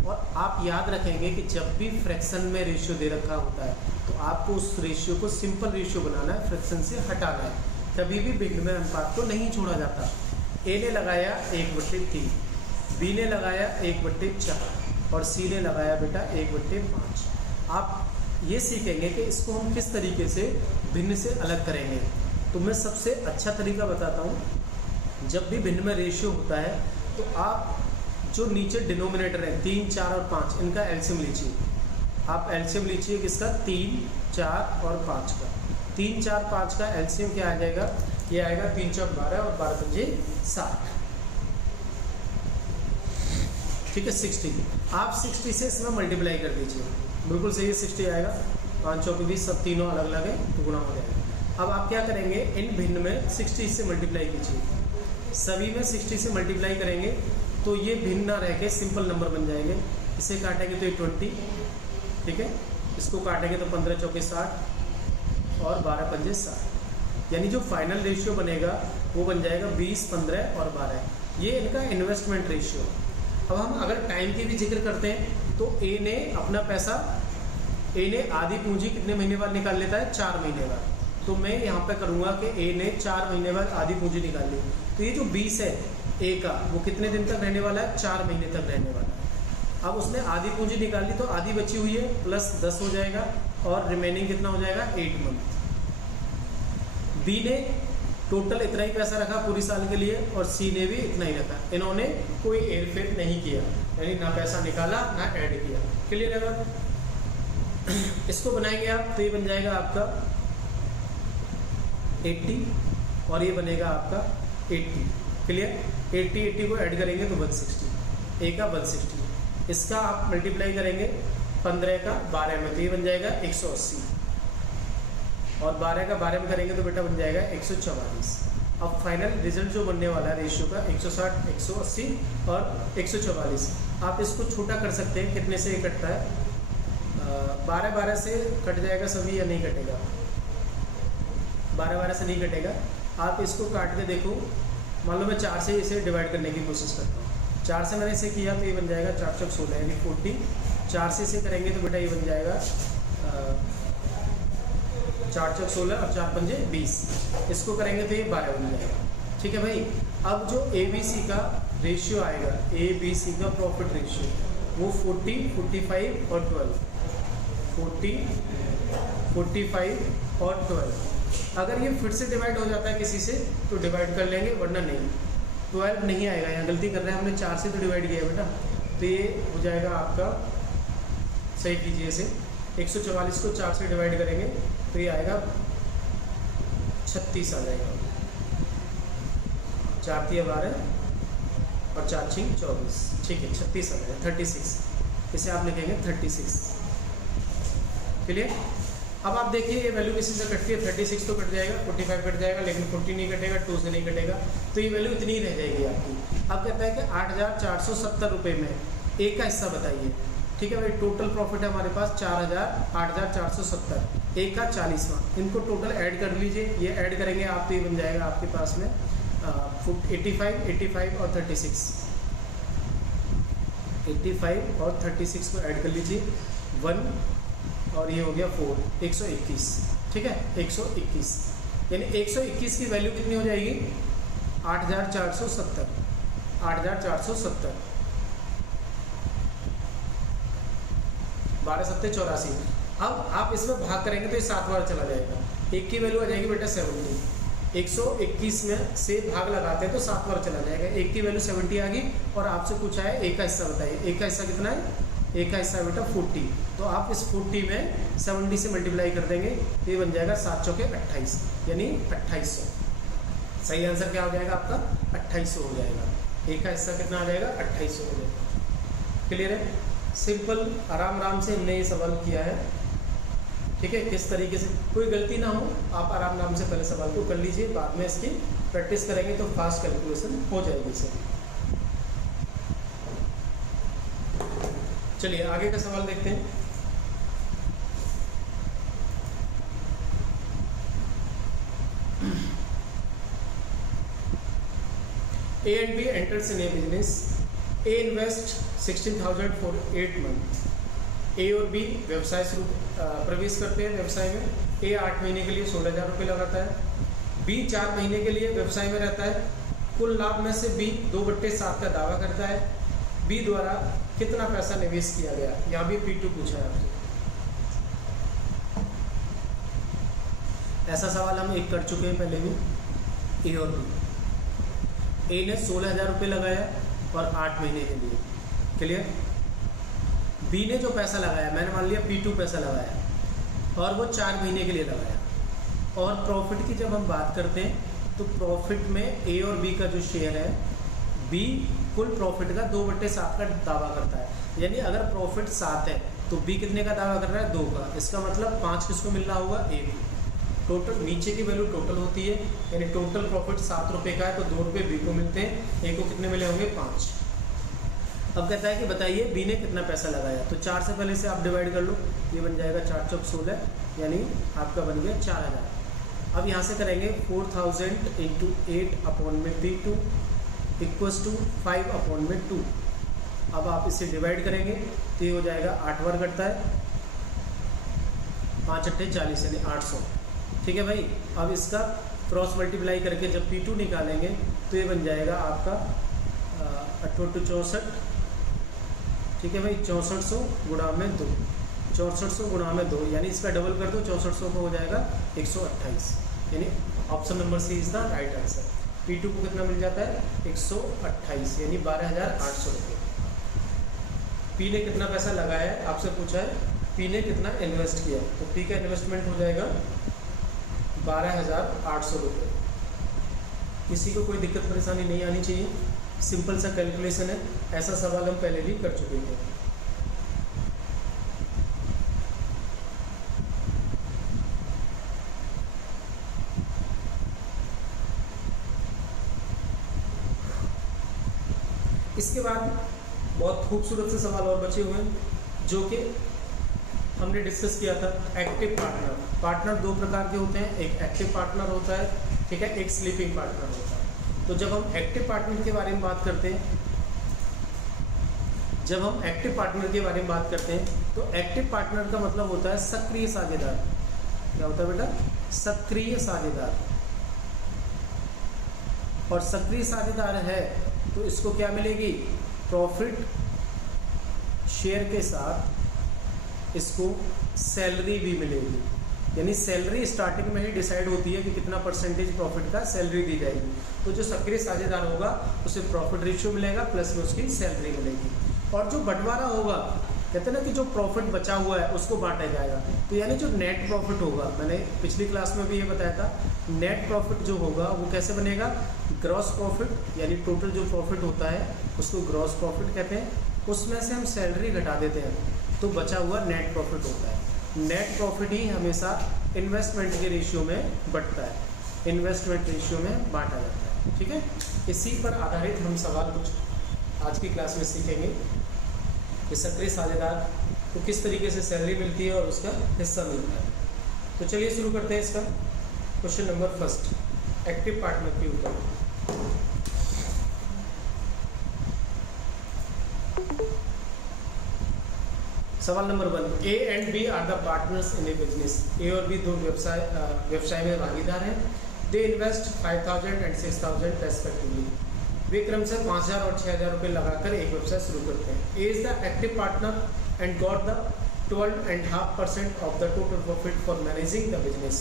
और आप याद रखेंगे कि जब भी फ्रैक्शन में रेशियो दे रखा होता है तो आपको उस रेशियो को सिंपल रेशियो बनाना है, फ्रैक्शन से हटाना है, कभी भी भिन्न अनुपात को नहीं छोड़ा जाता। A ने लगाया 1/3, B ने लगाया 1/4 और C ने लगाया बेटा 1/5। आप ये सीखेंगे कि इसको हम किस तरीके से भिन्न से अलग करेंगे। तो मैं सबसे अच्छा तरीका बताता हूँ। जब भी भिन्न में रेशियो होता है तो आप जो नीचे डिनोमिनेटर है 3, 4 और 5, इनका एलसीएम लीजिए। आप एलसीएम लीजिए किसका? 3, 4 और 5 का। 3, 4, 5 का एलसीएम क्या आ जाएगा? ये आएगा 3 चौक 12 और 12 पंजे 60। ठीक है, 60। आप 60 से इसमें मल्टीप्लाई कर दीजिए, बिल्कुल सही है, 60 आएगा। 5 चौक 20, सब तीनों अलग अलग है तो गुणा हो जाएगा। अब आप क्या करेंगे? इन भिन्न में 60 से मल्टीप्लाई कीजिए। सभी में 60 से मल्टीप्लाई करेंगे तो ये भिन्न ना रह के सिंपल नंबर बन जाएंगे। इसे काटेंगे तो ये 20, ठीक है। इसको काटेंगे तो 15 चौके 60 और 12 पंजे 60, यानी जो फाइनल रेशियो बनेगा वो बन जाएगा 20, 15 और 12। ये इनका इन्वेस्टमेंट रेशियो। अब हम अगर टाइम की भी जिक्र करते हैं तो ए ने आधी पूंजी कितने महीने बाद निकाल लेता है? 4 महीने बाद। तो मैं यहाँ पे करूँगा कि ए ने 4 महीने बाद आधी पूंजी निकाल ली। तो ये जो 20 है ए का, वो कितने दिन तक रहने वाला है? 4 महीने तक रहने वाला है। अब उसने आधी पूंजी निकाल ली तो आधी बची हुई है प्लस 10 हो जाएगा और रिमेनिंग कितना हो जाएगा? 8 मंथ। बी ने टोटल इतना ही पैसा रखा पूरी साल के लिए और सी ने भी इतना ही रखा। इन्होंने कोई हेरफेर नहीं किया, यानी ना पैसा निकाला ना ऐड किया। क्लियर है बात? इसको बनाएंगे आप तो ये बन जाएगा आपका 80 और ये बनेगा आपका 80। क्लियर? 80 को ऐड करेंगे तो 160, ए का 160। इसका आप मल्टीप्लाई करेंगे 15 का 12 में तो ये बन जाएगा 180 और 12 का 12 में करेंगे तो बेटा बन जाएगा 144। अब फाइनल रिजल्ट जो बनने वाला है रेशियो का 160, 180 और 144। आप इसको छोटा कर सकते हैं। कितने से ये कटता है? 12 से कट जाएगा सभी या नहीं कटेगा? 12 से नहीं कटेगा। आप इसको काट के देखो। मान लो मैं 4 से इसे डिवाइड करने की कोशिश करता हूँ। 4 से मैंने इसे किया तो ये बन जाएगा 4 चौक 16 यानी 40। 4 से इसे करेंगे तो बेटा ये बन जाएगा 4 चौक 16 और 4 पंजे 20। इसको करेंगे तो ये 12 बन जाएगा। ठीक है भाई। अब जो ABC का रेशियो आएगा, ABC का प्रॉफिट रेशियो, वो 40, 45 और 12। 40, 45 और 12। अगर ये फिर से डिवाइड हो जाता है किसी से तो डिवाइड कर लेंगे, वरना नहीं। 12 नहीं आएगा, यहाँ गलती कर रहे हैं हमने, 4 से तो डिवाइड किया है बेटा। तो ये हो जाएगा आपका, सही कीजिए इसे, 144 को 4 से डिवाइड करेंगे तो ये आएगा 36 आ जाएगा। 4 तिया 12 और 4 छिंग 24। ठीक है, 36 आ जाएगा, 36। इसे आप लिखेंगे 36। क्लियर? अब आप देखिए ये वैल्यू किसी से कटती है, 36 तो कट जाएगा, 45 कट जाएगा, लेकिन 40 नहीं कटेगा, 2 से नहीं कटेगा, तो ये वैल्यू इतनी ही रह जाएगी आपकी। अब कहता है कि 8,470 रुपये में ए का हिस्सा बताइए। ठीक है भाई, टोटल प्रॉफिट है हमारे पास 8,470, ए का 40वां। इनको टोटल ऐड कर लीजिए, ये ऐड करेंगे आप तो ये बन जाएगा आपके पास में 85, 85 और 36। 85 और 36 को ऐड कर लीजिए, 1 और ये हो गया 4, 121। ठीक है, 121 यानी 121 की वैल्यू कितनी हो जाएगी? 8,470। 8,470 12 सत्ते 84। अब आप इसमें भाग करेंगे तो ये 7 बार चला जाएगा। एक की वैल्यू आ जाएगी बेटा 70। 121 में से भाग लगाते हैं तो 7 बार चला जाएगा। एक की वैल्यू 70 आ गई और आपसे पूछा है एक का हिस्सा बताइए। एक का हिस्सा कितना है? एक का हिस्सा बेटा 40। तो आप इस 40 में 70 से मल्टीप्लाई कर देंगे तो ये बन जाएगा 7 चौके 28 यानी 2800। सही आंसर क्या हो जाएगा आपका? 2800 हो जाएगा। एक का हिस्सा कितना आ जाएगा? 2800 हो जाएगा। क्लियर है? सिंपल, आराम आराम से हमने ये सवाल किया है। ठीक है, किस तरीके से कोई गलती ना हो, आप आराम आराम से पहले सवाल को कर लीजिए, बाद में इसकी प्रैक्टिस करेंगे तो फास्ट कैलकुलेशन हो जाएगी सर। चलिए आगे का सवाल देखते हैं। A and B enters in a business. A invest 16,000 for 8 months. A और B व्यवसाय शुरू प्रवेश करते हैं व्यवसाय में। A 8 महीने के लिए 16,000 रुपये लगाता है। B 4 महीने के लिए व्यवसाय में रहता है। कुल लाभ में से B 2/7 का दावा करता है। B द्वारा कितना पैसा निवेश किया गया? यहाँ भी P2 पूछा है आपसे। ऐसा सवाल हम एक कर चुके हैं पहले भी, ए और बी। ए ने 16,000 रुपये लगाया और 8 महीने के लिए, क्लियर। बी ने जो पैसा लगाया, मैंने मान लिया P2 पैसा लगाया और वो 4 महीने के लिए लगाया। और प्रॉफिट की जब हम बात करते हैं तो प्रॉफिट में ए और बी का जो शेयर है, बी कुल प्रॉफिट का 2/7 का दावा करता है। यानी अगर प्रॉफिट 7 है तो बी कितने का दावा कर रहा है, 2 का। इसका मतलब 5 किसको मिल रहा होगा, ए को। टोटल नीचे की वैल्यू टोटल होती है, यानी टोटल प्रॉफिट 7 रुपये का है तो 2 रुपये बी को मिलते हैं, ए को कितने मिले होंगे, 5। अब कहता है कि बताइए बी ने कितना पैसा लगाया। तो 4 से पहले से आप डिवाइड कर लो, ये बन जाएगा 4 चौक 16, यानी आपका बन गया 4000। अब यहाँ से करेंगे 4000 इंटू 8/P2 इक्वल्स टू 5/2। अब आप इसे डिवाइड करेंगे तो ये हो जाएगा 8 बार कटता है, 5 × 8 = 40, यानी 800। ठीक है भाई। अब इसका क्रॉस मल्टीप्लाई करके जब P2 निकालेंगे तो ये बन जाएगा आपका 8 × 64। ठीक है भाई, 6400 गुणा में 2, 6400 गुणा में 2, यानी इसका डबल कर दो, 6400 को हो जाएगा 128, यानी option number C is the right answer. P2 को कितना मिल जाता है, 128, यानी 12,800 रुपये। P ने कितना पैसा लगाया है, आपसे पूछा है P ने कितना इन्वेस्ट किया, तो P का इन्वेस्टमेंट हो जाएगा 12,800 रुपये। किसी को कोई दिक्कत परेशानी नहीं आनी चाहिए, सिंपल सा कैलकुलेशन है। ऐसा सवाल हम पहले भी कर चुके थे। इसके बाद बहुत खूबसूरत से सवाल और बचे हुए हैं जो कि हमने डिस्कस किया था। एक्टिव पार्टनर, पार्टनर 2 प्रकार के होते हैं, एक एक्टिव पार्टनर होता है, ठीक है, एक स्लीपिंग पार्टनर होता है। तो जब हम एक्टिव पार्टनर के बारे में बात करते हैं, तो एक्टिव पार्टनर का मतलब होता है सक्रिय साझेदार। क्या होता है बेटा, सक्रिय साझेदार। और सक्रिय साझेदार है तो इसको क्या मिलेगी, प्रॉफिट शेयर के साथ इसको सैलरी भी मिलेगी। यानी सैलरी स्टार्टिंग में ही डिसाइड होती है कि कितना परसेंटेज प्रॉफिट का सैलरी दी जाएगी। तो जो सक्रिय साझेदार होगा उसे प्रॉफिट रेशियो मिलेगा प्लस में उसकी सैलरी मिलेगी। और जो बंटवारा होगा, कहते हैं ना कि जो प्रॉफिट बचा हुआ है उसको बांटा जाएगा। तो यानी जो नेट प्रॉफिट होगा, मैंने पिछली क्लास में भी ये बताया था, नेट प्रॉफिट जो होगा वो कैसे बनेगा, ग्रॉस प्रॉफिट, यानी टोटल जो प्रॉफिट होता है उसको ग्रॉस प्रॉफिट कहते हैं। उसमें से हम सैलरी घटा देते हैं तो बचा हुआ नेट प्रॉफिट होता है। नेट प्रॉफिट ही हमेशा इन्वेस्टमेंट के रेशियो में बंटता है, इन्वेस्टमेंट रेशियो में बांटा जाता है। ठीक है, इसी पर आधारित हम सवाल कुछ आज की क्लास में सीखेंगे कि सक्रिय साझेदार को किस तरीके से सैलरी मिलती है और उसका हिस्सा मिलता है। तो चलिए शुरू करते हैं इसका क्वेश्चन नंबर 1 एक्टिव पार्टनर के ऊपर। सवाल number 1, A and B are the partners in a business. A और बी दो व्यवसाय में भागीदार हैं। They invest 5,000 and 6,000 respectively. वे क्रमशः 5,000 और 6,000 रुपये लगाकर एक व्यवसाय शुरू करते हैं। A is the active partner and got the 12.5% of the total profit for managing the business.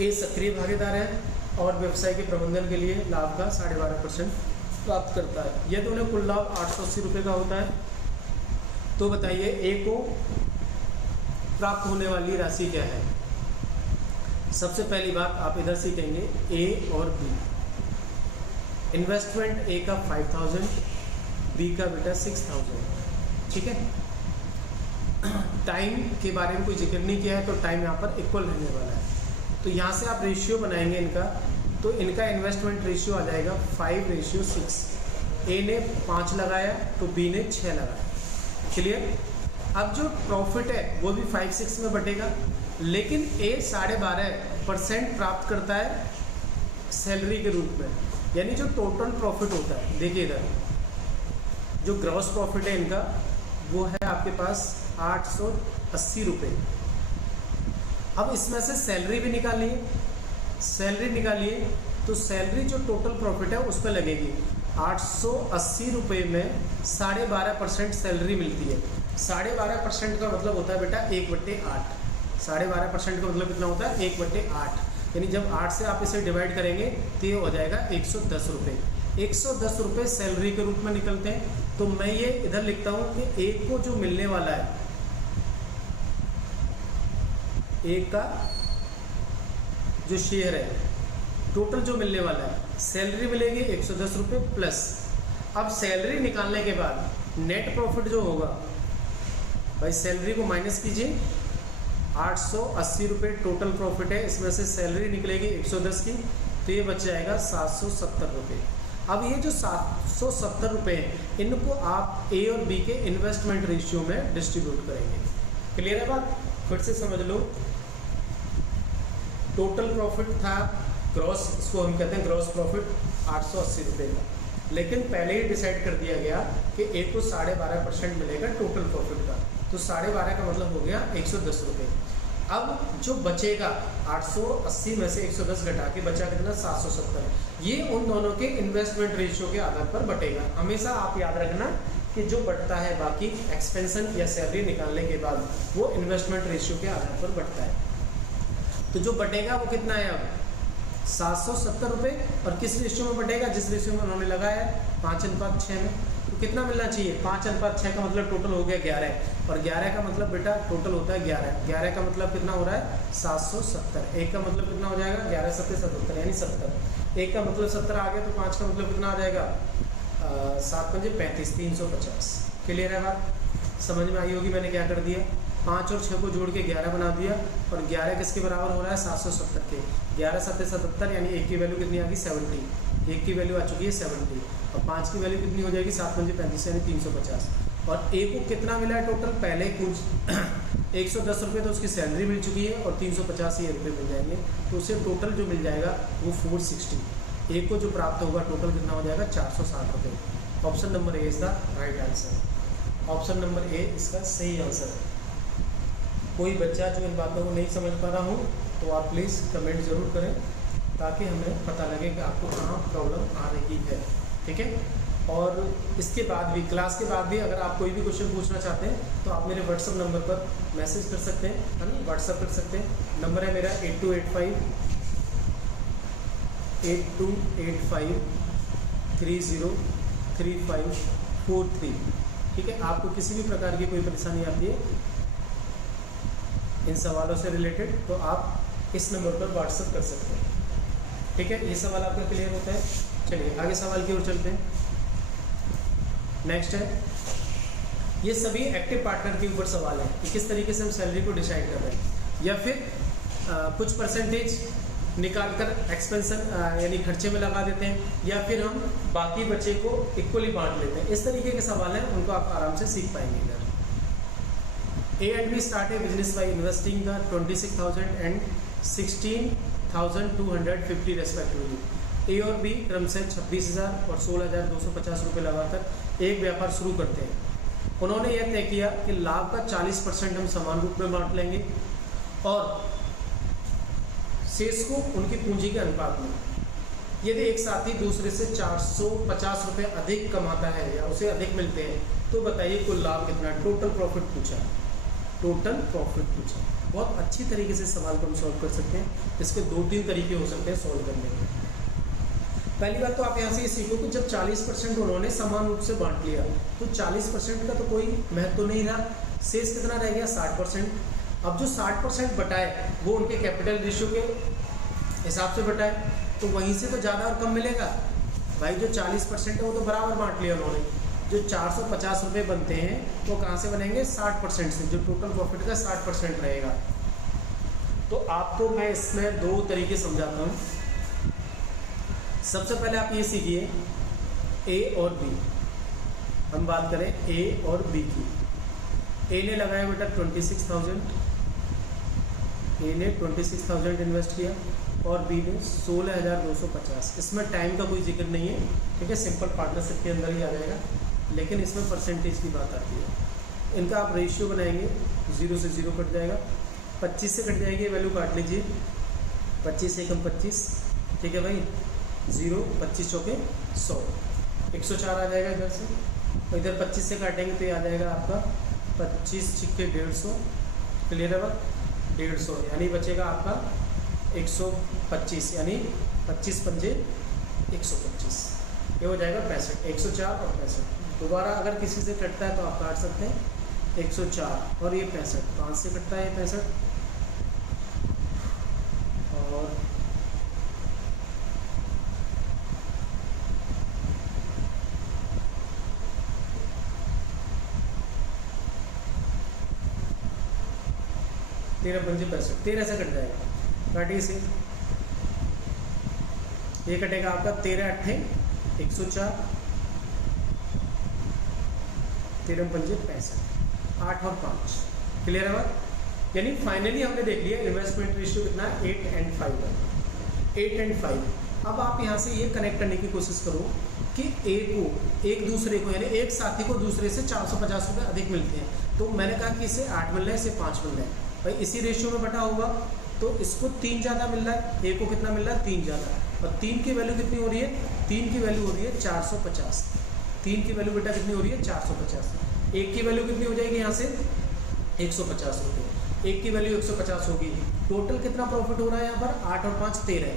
A सक्रिय भागीदार है और व्यवसाय के प्रबंधन के लिए लाभ का 12.5% प्राप्त करता है। यदि उन्हें कुल लाभ 880 रुपये का होता है तो बताइए ए को प्राप्त होने वाली राशि क्या है। सबसे पहली बात आप इधर सीखेंगे ए और बी। इन्वेस्टमेंट ए का 5,000, बी का बेटा 6,000। ठीक है, टाइम के बारे में कोई जिक्र नहीं किया है तो टाइम यहाँ पर इक्वल रहने वाला है। तो यहाँ से आप रेशियो बनाएंगे इनका, तो इनका इन्वेस्टमेंट रेशियो आ जाएगा 5:6। ए ने 5 लगाया तो बी ने 6 लगाया। क्लियर। अब जो प्रॉफिट है वो भी 5-6 में बटेगा, लेकिन ए 12.5% प्राप्त करता है सैलरी के रूप में। यानी जो टोटल प्रॉफिट होता है, देखिए इधर जो ग्रॉस प्रॉफिट है इनका वो है आपके पास 880 रुपये। अब इसमें से सैलरी भी निकालिए, तो सैलरी जो टोटल प्रॉफिट है उस पर लगेगी। 880 रुपये में 12.5% सैलरी मिलती है। 12.5% का मतलब होता है बेटा 1/8। 12.5% का मतलब कितना होता है 1/8, यानी जब 8 से आप इसे डिवाइड करेंगे तो ये हो जाएगा 110 रुपये। 110 रुपये सैलरी के रूप में निकलते हैं। तो मैं ये इधर लिखता हूँ कि एक को जो मिलने वाला है, एक का जो शेयर है, टोटल जो मिलने वाला है, सैलरी मिलेगी 110 रुपये प्लस। अब सैलरी निकालने के बाद नेट प्रॉफिट जो होगा, भाई सैलरी को माइनस कीजिए, 880 रुपये टोटल प्रॉफिट है, इसमें से सैलरी निकलेगी 110 की, तो ये बच जाएगा 770 रुपये। अब ये जो 770 रुपये हैं, इनको आप ए और बी के इन्वेस्टमेंट रेशियो में डिस्ट्रीब्यूट करेंगे। क्लियर है बात? फिर से समझ लो, टोटल प्रॉफिट था ग्रॉस, इसको हम कहते हैं ग्रॉस प्रॉफिट 880 रुपये का, लेकिन पहले ही डिसाइड कर दिया गया कि ए को 12.5% मिलेगा टोटल प्रॉफिट का, तो 12.5 का मतलब हो गया 110 रुपये। अब जो बचेगा 880 में से 110 घटा के बचा कितना 770, ये उन दोनों के इन्वेस्टमेंट रेशियो के आधार पर बटेगा। हमेशा आप याद रखना कि जो बढ़ता है बाकी एक्सपेंशन या सैलरी निकालने के बाद, वो इन्वेस्टमेंट रेशियो के आधार पर बढ़ता है। तो जो बटेगा वो कितना है अब 770 रुपये, और किस रेशियो में बटेगा, जिस रेशियो में उन्होंने लगाया है 5:6 में। तो कितना मिलना चाहिए, 5:6 का मतलब टोटल हो गया 11, और 11 का मतलब बेटा टोटल होता है 11 का मतलब कितना हो रहा है 770। एक का मतलब कितना हो जाएगा 11 7 77 यानी 70। एक का मतलब 70 आ गया, तो 5 का मतलब कितना आ जाएगा 7 5 35 350। क्लियर है बात? समझ में आई होगी मैंने क्या कर दिया, 5 और 6 को जोड़ के 11 बना दिया, और 11 किसके बराबर हो रहा है 770 के। 11 7 77 यानी एक की वैल्यू कितनी आ गई 70, एक की वैल्यू आ चुकी है 70, और 5 की वैल्यू कितनी हो जाएगी 7 5 35 यानी 350। और ए को कितना मिला है टोटल, पहले कुछ 110 रुपये तो उसकी सैलरी मिल चुकी है, और 350 ये रुपये मिल जाएंगे, तो उसे टोटल जो मिल जाएगा वो 460। एक को जो प्राप्त होगा टोटल कितना हो जाएगा 460 रुपये। Option number A is the right answer. Option number A इसका सही आंसर है। कोई बच्चा जो इन बातों को नहीं समझ पा रहा हो तो आप प्लीज़ कमेंट ज़रूर करें, ताकि हमें पता लगे कि आपको कहाँ प्रॉब्लम आ रही है। ठीक है? और इसके बाद भी, क्लास के बाद भी अगर आप कोई भी क्वेश्चन पूछना चाहते हैं तो आप मेरे व्हाट्सअप नंबर पर मैसेज कर सकते हैं, है ना, व्हाट्सअप कर सकते हैं। नंबर है मेरा 8285303543। ठीक है? आपको किसी भी प्रकार की कोई परेशानी आती है इन सवालों से रिलेटेड, तो आप इस नंबर पर व्हाट्सअप कर सकते हैं। ठीक है? ये सवाल आपका क्लियर होता है। चलिए आगे सवाल की ओर चलते हैं। नेक्स्ट है, ये सभी एक्टिव पार्टनर के ऊपर सवाल है कि किस तरीके से हम सैलरी को डिसाइड कर रहे हैं, या फिर कुछ परसेंटेज निकालकर एक्सपेंशन यानी खर्चे में लगा देते हैं, या फिर हम बाकी बचे को इक्वली बांट लेते हैं। इस तरीके के सवाल हैं, उनको आप आराम से सीख पाएंगे इधर। A and B start a business by investing the 26,000 and 16,250 respectively. A और B क्रमशः 26,000 और 16,250 रुपये लगाकर एक व्यापार शुरू करते हैं। उन्होंने यह तय किया कि लाभ का 40% हम समान रूप में बांट लेंगे, और शेष को उनकी पूंजी के अनुपात में। यदि एक साथी दूसरे से 450 रुपये अधिक कमाता है या उसे अधिक मिलते हैं, तो बताइए कुल लाभ कितना। टोटल प्रॉफिट पूछा, टोटल प्रॉफिट पूछा। बहुत अच्छी तरीके से सवाल को हम सॉल्व कर सकते हैं। इसके 2-3 तरीके हो सकते हैं सॉल्व करने के। पहली बात तो आप यहाँ से ये सीखो कि जब 40% उन्होंने समान रूप से बांट लिया, तो 40% का तो कोई महत्व नहीं रहा, शेष कितना रह गया 60%। अब जो 60% बटाए वो उनके कैपिटल रेशियो के हिसाब से बटाए, तो वहीं से तो ज़्यादा और कम मिलेगा। भाई जो 40% है वो तो बराबर बांट लिया उन्होंने। जो 450 रुपये बनते हैं वो कहाँ से बनेंगे 60% से, जो टोटल प्रॉफिट का 60% रहेगा। तो आपको मैं इसमें 2 तरीके समझाता हूँ। सबसे पहले आप ये सीखिए ए और बी। हम बात करें ए और बी की। ए ने लगाया बेटा 26,000, ए ने 26,000 इन्वेस्ट किया, और बी ने 16,250। इसमें टाइम का कोई जिक्र नहीं है, ठीक है, सिंपल पार्टनरशिप के अंदर ही आ जाएगा, लेकिन इसमें परसेंटेज की बात आती है। इनका आप रेशियो बनाएंगे, 0 से 0 कट जाएगा, 25 से कट जाएगी, वैल्यू काट लीजिए, 25 से कम 25, ठीक है भाई, 0 25 चौके 100, 104 आ जाएगा इधर से, और इधर 25 से काटेंगे तो ये आ जाएगा आपका 25 छिक्के 150। क्लियर है बात? 150, यानी बचेगा आपका 125, यानी 25 पंजे 125, ये हो जाएगा 65, 104 और 65। दोबारा अगर किसी से कटता है तो आप काट सकते हैं, 104 और ये 65, 5 से कटता है ये 65 और 13 पंजे 65, 13 से कट जाएगा, काटिए से, ये कटेगा आपका 13 अट्ठे 104, 13 पंजे 65, 8 और 5, क्लियर है बात। यानी फाइनली हमने देख लिया इन्वेस्टमेंट रेशियो कितना है, 8 and 5 है, 8 and 5। अब आप यहाँ से ये कनेक्ट करने की कोशिश करो कि एक दूसरे को, यानी एक साथी को दूसरे से 450 रुपये अधिक मिलते हैं, तो मैंने कहा कि इसे 8 मिल रहे हैं, इसे 5 मिल रहे हैं, भाई इसी रेशियो में बटा होगा, तो इसको 3 ज़्यादा मिल रहा है, ए को कितना मिल रहा है, 3 ज़्यादा, और 3 की वैल्यू कितनी हो रही है, 3 की वैल्यू हो रही है 450, 3 की वैल्यू बेटा कितनी हो रही है 450, एक की वैल्यू कितनी हो जाएगी यहाँ से 150 रुपये, एक की वैल्यू 150 होगी, टोटल कितना प्रॉफिट हो रहा है यहाँ पर, 8 और 5 13,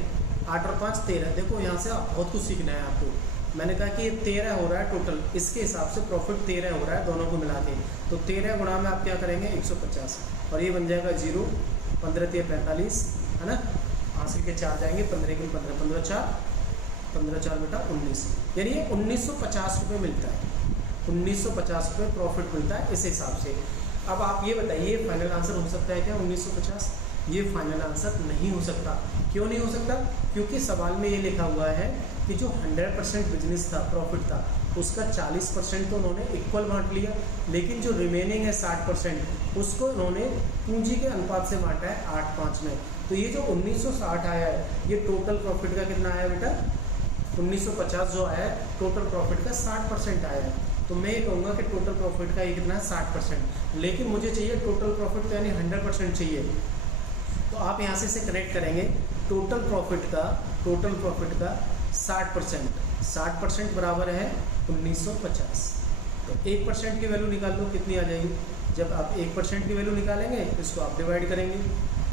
8 और 5 13। देखो यहाँ से आप बहुत कुछ सीखना है आपको, मैंने कहा कि ये 13 हो रहा है टोटल, इसके हिसाब से प्रॉफिट 13 हो रहा है दोनों को मिला के, तो 13 गुणा में आप क्या करेंगे 150, और ये बन जाएगा 0, 15 3 45, है ना, हासिल के 4 जाएंगे, 15 के 15, 15 4 बेटा 19, यानी ये 1950 रुपये मिलता है, 1950 रुपये प्रॉफिट मिलता है इस हिसाब से। अब आप ये बताइए फाइनल आंसर हो सकता है क्या 1950? ये फाइनल आंसर नहीं हो सकता। क्यों नहीं हो सकता? क्योंकि सवाल में ये लिखा हुआ है कि जो 100% बिजनेस था, प्रॉफिट था, उसका 40% तो उन्होंने इक्वल बांट लिया, लेकिन जो रिमेनिंग है 60% उसको उन्होंने पूंजी के अनुपात से बांटा है 8-5 में। तो ये जो 1960 आया है, ये टोटल प्रॉफिट का कितना आया बेटा, 1950 जो आया है टोटल प्रॉफिट का 60% आया है। तो मैं ये कहूँगा कि टोटल प्रॉफिट का ये कितना है 60%, लेकिन मुझे चाहिए टोटल प्रॉफिट, यानी 100% चाहिए। तो आप यहाँ से इसे कनेक्ट करेंगे, टोटल प्रॉफिट का 60%, 60% बराबर है 1950। तो 1% की वैल्यू निकाल लो, कितनी आ जाएगी? जब आप 1% की वैल्यू निकालेंगे इसको आप डिवाइड करेंगे,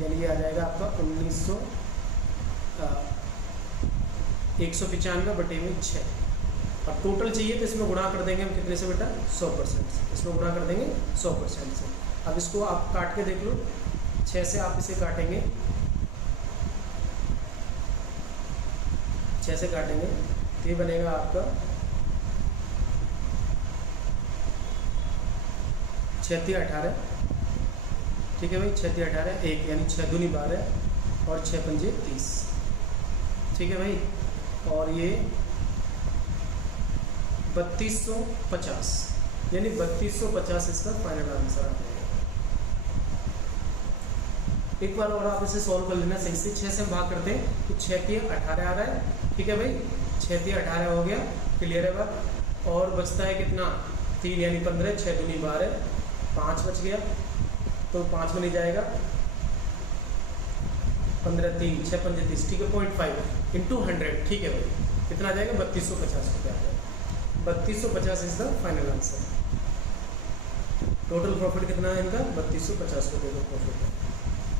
यानी ये आ जाएगा आपका 195/6, और टोटल चाहिए तो इसमें गुणा कर देंगे हम कितने से बेटा, 100% से, इसमें गुणा कर देंगे 100% से। अब इसको आप काट के देख लो, 6 से आप इसे काटेंगे, 6 से काटेंगे तो ये बनेगा आपका 6 3 18, ठीक है भाई, 6 3 18 1, यानी 6 दूनी 12 और 6 पंजे 30, ठीक है भाई, और ये 3250, यानी 3250 इसका फाइनल आंसर आ जाएगा। एक बार और आप इसे सॉल्व कर लेना सही से। 6 से हम भाग करते हैं तो 6 3 18 आ रहा है, ठीक है भाई, 6 3 18 हो गया, क्लियर है बात। और बचता है कितना, 3 यानी 15, 6 दूनी 12, 5 बच गया, तो 5 में नहीं जाएगा, 15 3 6 पंजे 30, ठीक है, 0.5 इंटू 100, ठीक है भाई, कितना आ जाएगा 3250 रुपये आ जाएगा। 3250 is the final answer. Total profit कितना है इनका, 3250 रुपये का प्रॉफिट है।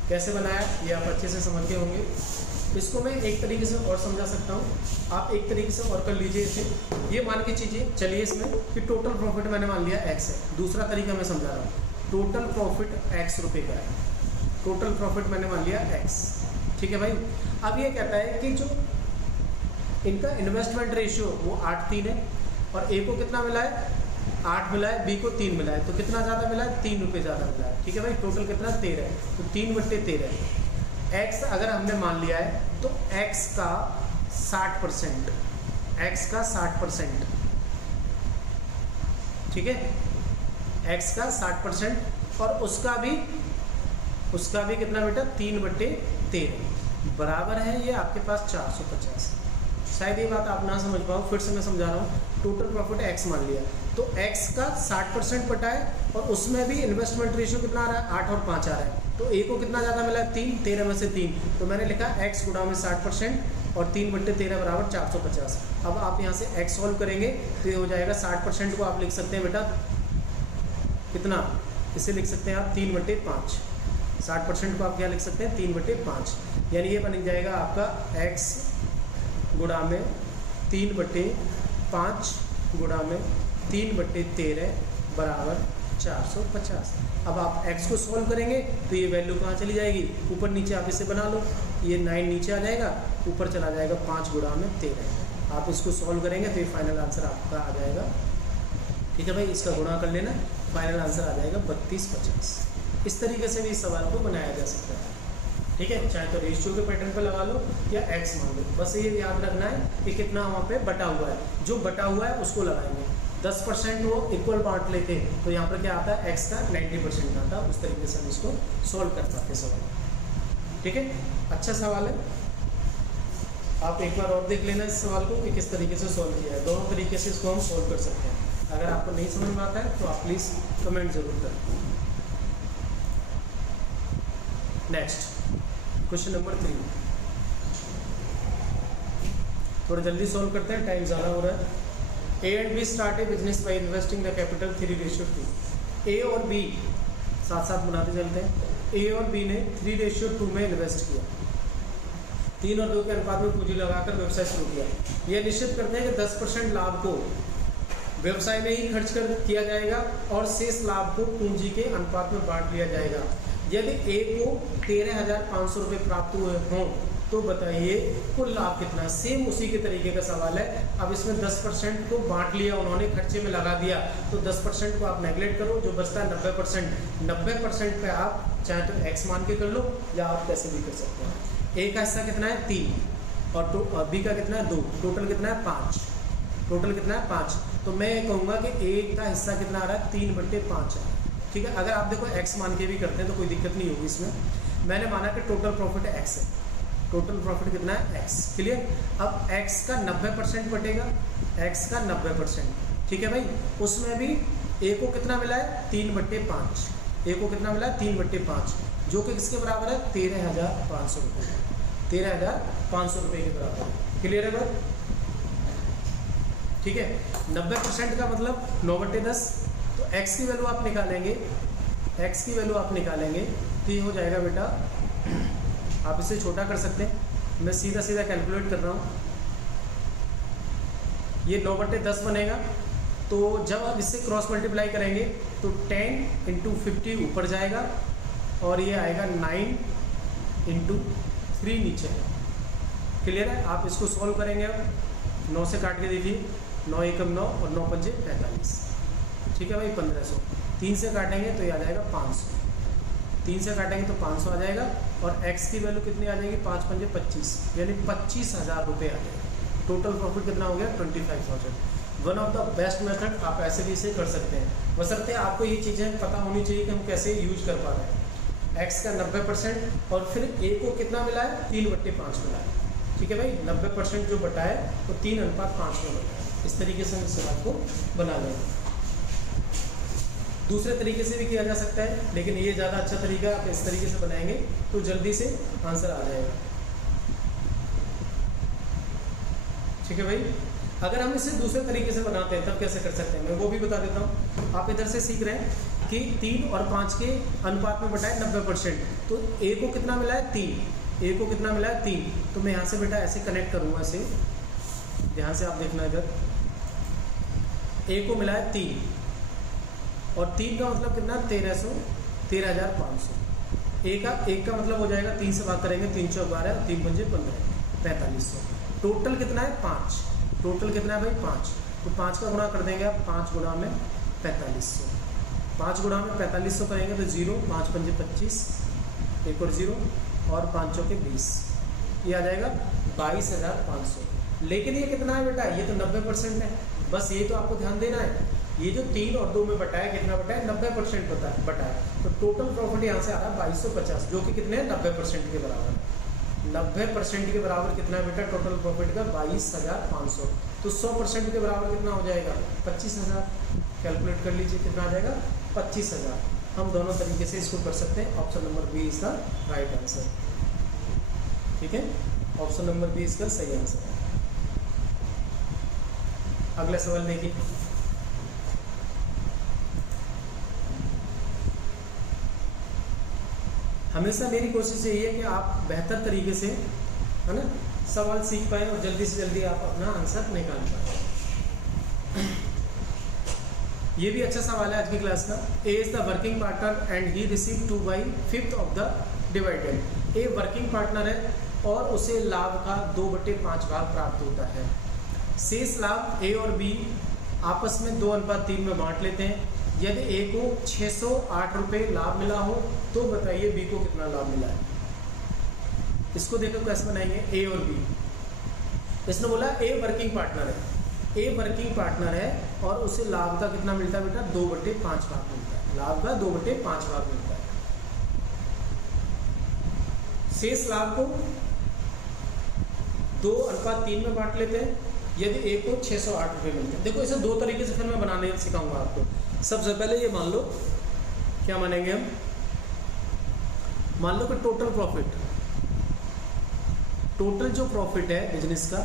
कैसे बनाया ये आप अच्छे से समझ के होंगे। इसको मैं एक तरीके से और समझा सकता हूँ, आप एक तरीके से और कर लीजिए इसे। ये मान के चीजिए, चलिए इसमें कि टोटल प्रॉफिट मैंने मान लिया x है, दूसरा तरीका मैं समझा रहा हूँ, टोटल प्रॉफिट x रुपये का है, टोटल प्रॉफिट मैंने मान लिया x, ठीक है भाई। अब ये कहता है कि जो इनका इन्वेस्टमेंट रेशियो वो 8-3 है, और ए को कितना मिला है 8 मिला है, बी को 3 मिला है, तो कितना ज़्यादा मिला है 3 रुपये ज़्यादा मिला है, ठीक है भाई। टोटल कितना 13 है, तो 3/13 x अगर हमने मान लिया है तो x का 60%, x का 60%, ठीक है, x का 60%, और उसका भी कितना बेटा 3/13 बराबर है, ये आपके पास 450। शायद ये बात आप ना समझ पाओ, फिर से मैं समझा रहा हूँ। टोटल प्रॉफिट x मान लिया, तो x का 60% बटा है, और उसमें भी इन्वेस्टमेंट रेशियो कितना आ रहा है 8 और 5 आ रहा है, तो a को कितना ज़्यादा मिला है 3, 13 में से 3, तो मैंने लिखा x गुणा में 60% और 3/13 बराबर 450। अब आप यहाँ से x सॉल्व करेंगे तो ये हो जाएगा 60% को आप लिख सकते हैं बेटा कितना, इसे लिख सकते हैं आप 3/5, 60% को आप क्या लिख सकते हैं 3/5, यानी ये बन जाएगा आपका x गुणा में 3/5 गुणा में 3/13 बराबर 450। अब आप x को सॉल्व करेंगे तो ये वैल्यू कहाँ चली जाएगी, ऊपर नीचे आप इसे बना लो, ये 9 नीचे आ जाएगा, ऊपर चला जाएगा 5 गुणा में 13। आप इसको सॉल्व करेंगे तो ये फाइनल आंसर आपका आ जाएगा। ठीक है भाई, इसका गुणा कर लेना, फाइनल आंसर आ जाएगा 3250। इस तरीके से भी इस सवाल को बनाया जा सकता है। ठीक है, चाहे तो रेशियो के पैटर्न पर लगा लो या x मान लो, बस ये याद रखना है कि कितना वहाँ पे बटा हुआ है, जो बटा हुआ है उसको लगाएंगे। 10% वो इक्वल बांट लेते तो यहाँ पर क्या आता है x का 90% आता, उस तरीके से हम इसको सॉल्व कर पाते सवाल। ठीक है, अच्छा सवाल है, आप एक बार और देख लेना इस सवाल को कि किस तरीके से सॉल्व किया है। दोनों तरीके से इसको हम सॉल्व कर सकते हैं। अगर आपको नहीं समझ में आता है तो आप प्लीज़ कमेंट जरूर करें। नेक्स्ट क्वेश्चन नंबर 3, थोड़ा जल्दी सॉल्व करते हैं, टाइम ज़्यादा हो रहा है। A and B start a business by investing the capital 3:2। A और B साथ साथ बनाते चलते हैं। A और B ने 3:2 में इन्वेस्ट किया, 3 और 2 के अनुपात में पूंजी लगाकर व्यवसाय शुरू किया। यह निश्चित करते हैं कि 10% लाभ को व्यवसाय में ही खर्च कर किया जाएगा और शेष लाभ को पूंजी के अनुपात में बांट लिया जाएगा। यदि A को 13,500 रुपये प्राप्त हुए हों तो बताइए कुल लाभ कितना। सेम उसी के तरीके का सवाल है। अब इसमें 10% को बांट लिया उन्होंने, खर्चे में लगा दिया, तो 10% को आप नेगलेक्ट करो, जो बचता है 90%। 90% पे आप चाहे तो x मान के कर लो या आप कैसे भी कर सकते हैं। A का हिस्सा कितना है 3 और B का कितना है 2, टोटल कितना है 5। टोटल कितना है 5, तो मैं कहूँगा कि A का हिस्सा कितना आ रहा है 3/5 है। ठीक है, अगर आप देखो x मान के भी करते हैं तो कोई दिक्कत नहीं होगी इसमें। मैंने माना कि टोटल प्रॉफिट x है, टोटल प्रॉफिट कितना है x। क्लियर, अब x का 90% बटेगा, x का 90%। ठीक है भाई, उसमें भी A को कितना मिला है 3/5, A को कितना मिला है 3/5, जो कि किसके बराबर है 13,500 रुपये, 13,500 रुपये के बराबर। क्लियर है बात? ठीक है, 90% का मतलब 9/10, तो x की वैल्यू आप निकालेंगे, x की वैल्यू आप निकालेंगे तो ये हो जाएगा बेटा, आप इसे छोटा कर सकते हैं, मैं सीधा सीधा कैलकुलेट कर रहा हूँ। ये 9/10 बनेगा, तो जब आप इससे क्रॉस मल्टीप्लाई करेंगे तो 10 × 50 ऊपर जाएगा और ये आएगा 9 × 3 नीचे। क्लियर है, आप इसको सॉल्व करेंगे। अब 9 से काट के देखिए, 9 एकम 9 और 9 पंजे 45। ठीक है भाई, 1500। 3 से काटेंगे तो ये आ जाएगा 500, 3 से काटेंगे तो 500 आ जाएगा और x की वैल्यू कितनी आ जाएगी 5 पंजे 25, यानी 25,000 रुपये आ जाएगा। टोटल प्रॉफिट कितना हो गया 25,000। One of the best method, आप ऐसे भी इसे कर सकते हैं, बशर्ते आपको ये चीज़ें पता होनी चाहिए कि हम कैसे यूज कर पा रहे हैं। x का 90% और फिर A को कितना मिला है 3/5 मिला है। ठीक है भाई, 90% जो बटा है तो 3:5 में बटा है। इस तरीके से हम इस सवाल को बना लेंगे। दूसरे तरीके से भी किया जा सकता है, लेकिन ये ज़्यादा अच्छा तरीका, आप इस तरीके से बनाएंगे तो जल्दी से आंसर आ जाएगा। ठीक है भाई, अगर हम इसे दूसरे तरीके से बनाते हैं तब कैसे कर सकते हैं, मैं वो भी बता देता हूँ। आप इधर से सीख रहे हैं कि 3 और 5 के अनुपात में बटा है 90%, तो A को कितना मिला है 3, A को कितना मिला है 3, तो मैं यहाँ से बेटा ऐसे कनेक्ट करूँगा इसे, ध्यान से आप देखना इधर। A को मिला है 3 और 3 का मतलब कितना 13,500। एक का मतलब हो जाएगा 3 से भाग करेंगे 3 × 12 और 3 × 5 15, 4500। टोटल कितना है 5, टोटल कितना है भाई 5, तो 5 का गुणा कर देंगे आप, 5 गुणा में 4500, 5 गुणा में 4500 करेंगे तो 0, 5 पंजे 25, एक और 0 और 5 चौके 20, ये आ जाएगा 22,500। लेकिन ये कितना है बेटा, ये तो 90% है, बस ये तो आपको ध्यान देना है। ये जो 3 और 2 में बटा है कितना बटा है 90% बटा है, तो टोटल प्रॉफिट यहाँ से आ रहा है 2250, जो कि कितने 90% के बराबर है। 90% के बराबर कितना है बेटा टोटल प्रॉफिट का 22,500, तो 100% के बराबर कितना हो जाएगा 25,000। कैलकुलेट कर लीजिए कितना आ जाएगा 25,000। हम दोनों तरीके से इसको कर सकते हैं। Option number B is the right answer. ठीक है, ऑप्शन नंबर बी इसका सही आंसर है। अगला सवाल देखिए, हमेशा मेरी कोशिश यही है कि आप बेहतर तरीके से, है ना, सवाल सीख पाए और जल्दी से जल्दी आप अपना आंसर निकाल पाए। ये भी अच्छा सवाल है आज की क्लास का। A is the working partner and he receive 2/5 of the dividend. A working partner है और उसे लाभ का 2/5 भाग प्राप्त होता है। शेष लाभ ए और बी आपस में 2:3 में बांट लेते हैं। यदि ए को 608 रुपये लाभ मिला हो तो बताइए बी को कितना लाभ मिला है। इसको देखो कैसे बनाएंगे, ए और बी। इसने बोला ए वर्किंग पार्टनर है, ए वर्किंग पार्टनर है और उसे लाभ का कितना मिलता है बेटा, 2/5 भाग मिलता है। लाभ का 2/5 भाग मिलता है। शेष लाभ को 2:3 में बांट लेते हैं। यदि ए को 608 रुपये मिलते हैं। देखो इसे दो तरीके से फिर मैं बनाने सिखाऊंगा आपको। सबसे पहले ये मान लो, क्या मानेंगे हम, मान लो कि टोटल प्रॉफिट, टोटल जो प्रॉफिट है बिजनेस का,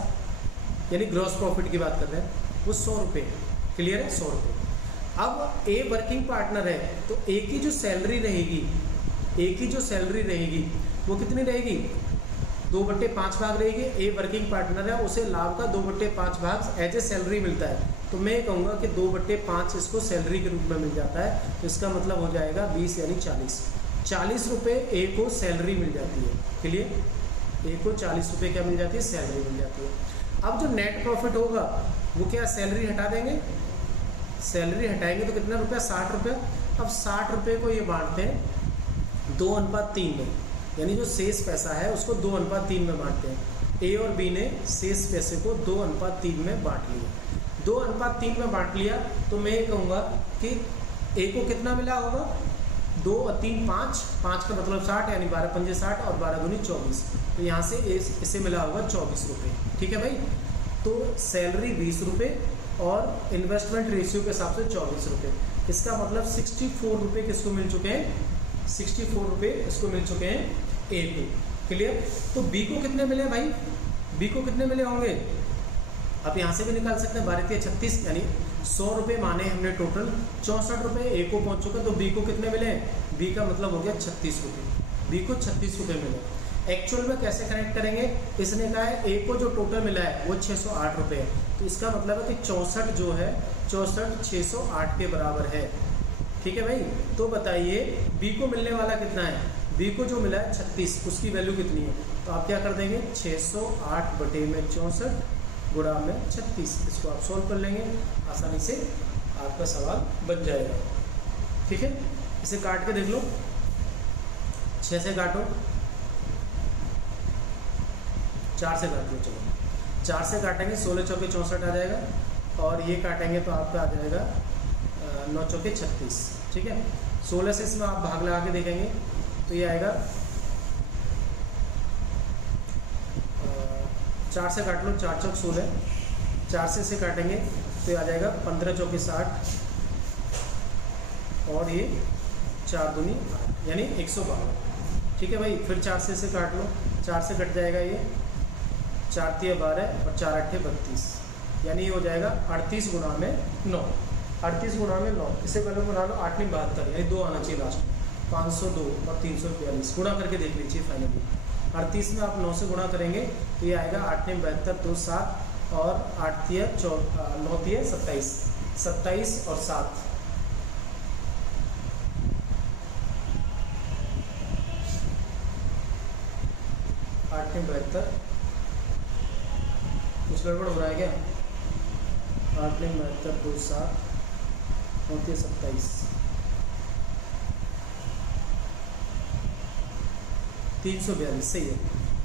यानी ग्रॉस प्रॉफिट की बात कर रहे हैं, वो 100 रुपये। क्लियर है, 100 रुपये। अब ए वर्किंग पार्टनर है तो ए की जो सैलरी रहेगी, ए की जो सैलरी रहेगी वो कितनी रहेगी, 2/5 भाग रहेगी। ए वर्किंग पार्टनर है, उसे लाभ का 2/5 भाग एज ए सैलरी मिलता है। तो मैं ये कहूँगा कि 2/5 इसको सैलरी के रूप में मिल जाता है। तो इसका मतलब हो जाएगा 20 यानी 40 रुपये ए को सैलरी मिल जाती है। क्लियर, ए को 40 रुपये क्या मिल जाती है, सैलरी मिल जाती है। अब जो नेट प्रॉफिट होगा वो क्या, सैलरी हटा देंगे, सैलरी हटाएंगे तो कितना रुपया, 60 रुपये। अब 60 रुपये को ये बांटते हैं 2:3 में, यानी जो शेष पैसा है उसको 2:3 में बांटते हैं। ए और बी ने शेष पैसे को 2:3 में बांट लिया। 2:3 में बांट लिया तो मैं ये कहूँगा कि ए को कितना मिला होगा, 2 और 3 5, 5 का मतलब 60, यानी 12 पंजे 60 और 12 दूनी 24। तो यहाँ से इसे मिला होगा 24 रुपये। ठीक है भाई, तो सैलरी 20 रुपये और इन्वेस्टमेंट रेशियो के हिसाब से 24 रुपये। इसका मतलब 64 रुपये किसको मिल चुके हैं, 64 रुपये इसको मिल चुके हैं ए को। क्लियर। तो बी को कितने मिले भाई, बी को कितने मिले होंगे, आप यहाँ से भी निकाल सकते हैं, 12 × 36 यानी 100 रुपये माने हमने टोटल, 64 रुपये ए को पहुँच चुके। तो बी को कितने मिले, बी का मतलब हो गया 36 रुपये, बी को 36 रुपये मिले। एक्चुअल में कैसे कनेक्ट करेंगे, इसने कहा है ए को जो टोटल मिला है वो 608 रुपये है। तो इसका मतलब है कि 64 जो है, 64 608 के बराबर है। ठीक है भाई। तो बताइए बी को मिलने वाला कितना है, बी को जो मिला है 36, उसकी वैल्यू कितनी है। तो आप क्या कर देंगे, 608/64 गुणा में 36। इसको आप सोल्व कर लेंगे, आसानी से आपका सवाल बन जाएगा। ठीक है, इसे काट के देख लो, 6 से काटो, 4 से काट लो। चलो 4 से काटेंगे, 16 चौके 64 आ जाएगा और ये काटेंगे तो आपका आ जाएगा 9 चौके 36। ठीक है, 16 से इसमें आप भाग लगा के देखेंगे तो ये आएगा, 4 से काट लो, 4 चौक 16, 4 से इसे काटेंगे तो ये आ जाएगा 15 चौके 60 और ये 4 दूनी 8 यानी 112। ठीक है भाई, फिर 4 से इसे काट लो, 4 से कट जाएगा ये, 4 × 12 और 4 × 8 32, यानी ये हो जाएगा 38 गुणा में 9, 38 गुणा में 9। इसे पहले बना लो 8 में 72, यानी 2 आना चाहिए लास्ट, 502 और 342 गुणा करके देख लीजिए। फाइनली 38 में आप 9 से गुणा करेंगे तो ये आएगा 8 में 72, 2 7 और 8 × 9 × 27, 27 और 7, आठ में 72, कुछ गड़बड़ हो रहा है क्या, 8 में 72, 2 7 9 × 27, 342 सही है।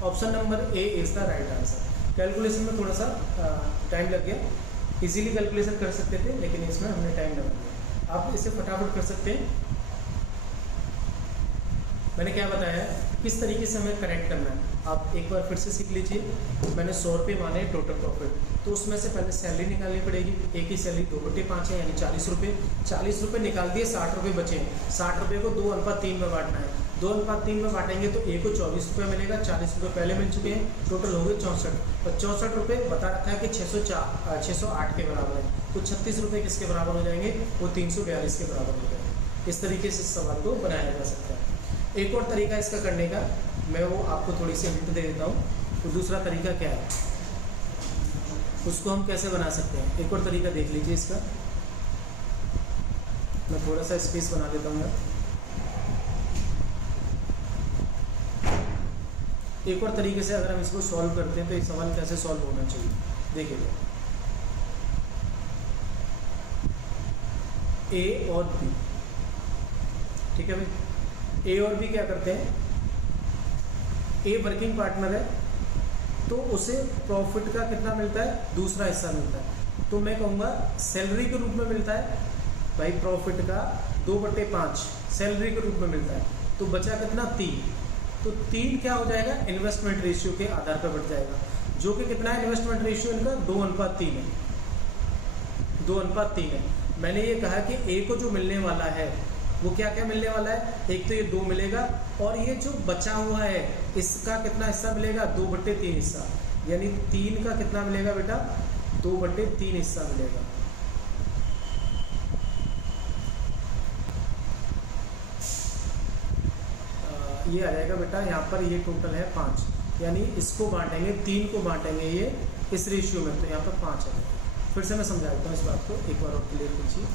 Option number A is the right answer. Calculation में थोड़ा सा टाइम लग गया, इजीली कैलकुलेशन कर सकते थे लेकिन इसमें हमने टाइम लगा दिया। आप इसे फटाफट कर सकते हैं। मैंने क्या बताया किस तरीके से हमें कनेक्ट करना है, आप एक बार फिर से सीख लीजिए। मैंने 100 रुपये माने टोटल प्रॉफिट, तो उसमें से पहले सैलरी निकालनी पड़ेगी। एक ही सैलरी 2/5 है यानी 40 रुपये, 40 रुपये निकाल दिए, 60 रुपये बचे। 60 रुपये को 2:3 में बांटना है, 2:3 में बांटेंगे तो ए को 24 रुपये मिलेगा, 40 रुपये पहले मिल चुके हैं, टोटल हो गए 64। और 64 रुपये बता रखा है कि 608 के बराबर है, तो 36 रुपये किसके बराबर हो जाएंगे, वो 342 के बराबर हो जाएंगे। इस तरीके से इस सवाल को बनाया जा सकता है। एक और तरीका इसका करने का, मैं वो आपको थोड़ी सी हिंट दे देता हूँ। तो दूसरा तरीका क्या है, उसको हम कैसे बना सकते हैं, एक और तरीका देख लीजिए इसका। मैं थोड़ा सा स्पेस बना देता हूँ यार। एक और तरीके से अगर हम इसको सॉल्व करते हैं तो एक सवाल कैसे सॉल्व होना चाहिए, देखिए। ए और बी, ठीक है भाई। ए और बी क्या करते हैं, ए वर्किंग पार्टनर है तो उसे प्रॉफिट का कितना मिलता है, दूसरा हिस्सा मिलता है। तो मैं कहूँगा सैलरी के रूप में मिलता है भाई, प्रॉफिट का 2/5 सैलरी के रूप में मिलता है। तो बचा कितना, 3। तो 3 क्या हो जाएगा, इन्वेस्टमेंट रेशियो के आधार पर बढ़ जाएगा, जो कि कितना है इन्वेस्टमेंट रेशियो इनका, 2:3 है। 2:3 है। मैंने ये कहा कि ए को जो मिलने वाला है वो क्या क्या मिलने वाला है, एक तो ये 2 मिलेगा, और ये जो बचा हुआ है इसका कितना हिस्सा मिलेगा, 2/3 हिस्सा, यानी 3 का कितना मिलेगा बेटा, 2/3 हिस्सा मिलेगा। ये आ जाएगा बेटा, यहाँ पर ये टोटल है 5, यानी इसको बांटेंगे, 3 को बांटेंगे ये इस रेशियो में, तो यहाँ पर 5 है। फिर से मैं समझा देता हूँ इस बात को, एक बार और क्लियर कीजिए।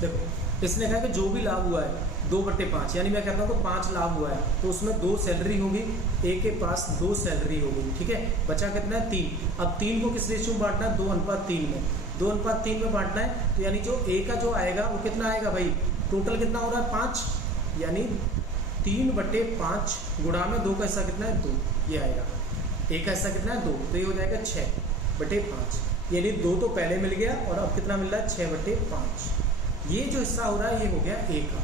देखो, इसने कहा कि जो भी लाभ हुआ है 2/5, यानी मैं कहता हूँ तो 5 लाभ हुआ है, तो उसमें 2 सैलरी होगी, ए के पास 2 सैलरी होगी, ठीक है। बचा कितना है, 3। अब 3 को किस रेशियो में बांटना है, 2:3 में। 2:3 में बांटना है, तो यानी जो ए का जो आएगा वो कितना आएगा भाई, टोटल कितना हो रहा है, 5, यानी 3/5 गुणा में 2 का हिस्सा कितना है, 2, ये आएगा। ए का हिस्सा कितना है, 2, तो ये हो जाएगा 6/5, यानी 2 तो पहले मिल गया और अब कितना मिल रहा है, 6/5। ये जो हिस्सा हो रहा है ये हो गया ए का,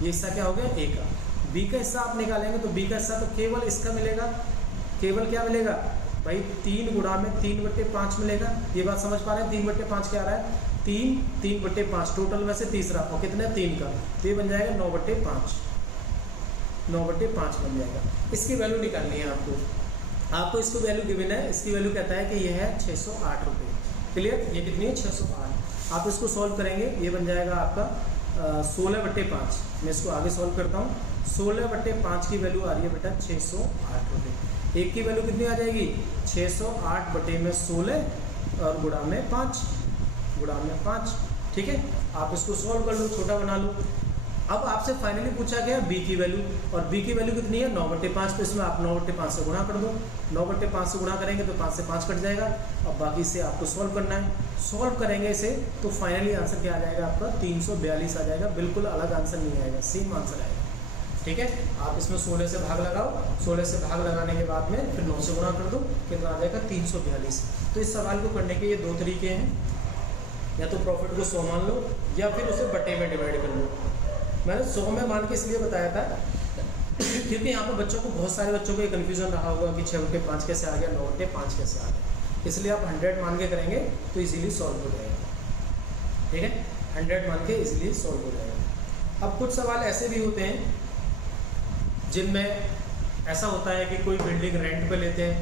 ये हिस्सा क्या हो गया, ए का। बी का हिस्सा आप निकालेंगे तो बी का हिस्सा तो केवल इसका मिलेगा, केवल क्या मिलेगा भाई, 3 गुणा में 3/5 मिलेगा। ये बात समझ पा रहे हैं, 3/5 क्या आ रहा है, 3/5, टोटल में से तीसरा और कितने, 3 का, तो ये बन जाएगा 9/5, 9/5 बन जाएगा। इसकी वैल्यू निकालनी है आपको इसको वैल्यू गिवन है, इसकी वैल्यू कहता है कि ये है 608 रुपये। क्लियर, ये कितनी है, 608। आप इसको सॉल्व करेंगे, ये बन जाएगा आपका 16/5। मैं इसको आगे सॉल्व करता हूँ। 16/5 की वैल्यू आ रही है बेटा 608 रुपये। एक की वैल्यू कितनी आ जाएगी, 608/16 और गुणा में 5, ठीक है। आप इसको सॉल्व कर लो, छोटा बना लो। अब आपसे फाइनली पूछा गया बी की वैल्यू, और बी की वैल्यू कितनी है, 9/5। तो इसमें आप 9/5 से गुणा कर दो, 9/5 से गुणा करेंगे तो 5 से 5 कट जाएगा। अब बाकी से आपको सॉल्व करना है, सॉल्व करेंगे इसे तो फाइनली आंसर क्या आ जाएगा आपका, 342 आ जाएगा। बिल्कुल अलग आंसर नहीं आएगा, सेम आंसर आएगा, ठीक है। आप इसमें 16 से भाग लगाओ, 16 से भाग लगाने के बाद में फिर 9 से गुणा कर दो, कितना आ जाएगा, 342। तो इस सवाल को करने के ये 2 तरीके हैं, या तो प्रॉफिट को 100 मान लो या फिर उसे बटे में डिवाइड कर लो। मैंने 100 में मान के इसलिए बताया था क्योंकि यहाँ पर बच्चों को, बहुत सारे बच्चों को ये कन्फ्यूजन रहा होगा कि 6/5 कैसे आ गया, 9/5 कैसे आ गया। इसलिए आप 100 मान के करेंगे तो इजीली सॉल्व हो जाएगा, ठीक है। 100 मान के इजीली सॉल्व हो जाएगा। अब कुछ सवाल ऐसे भी होते हैं जिनमें ऐसा होता है कि कोई बिल्डिंग रेंट पे लेते हैं,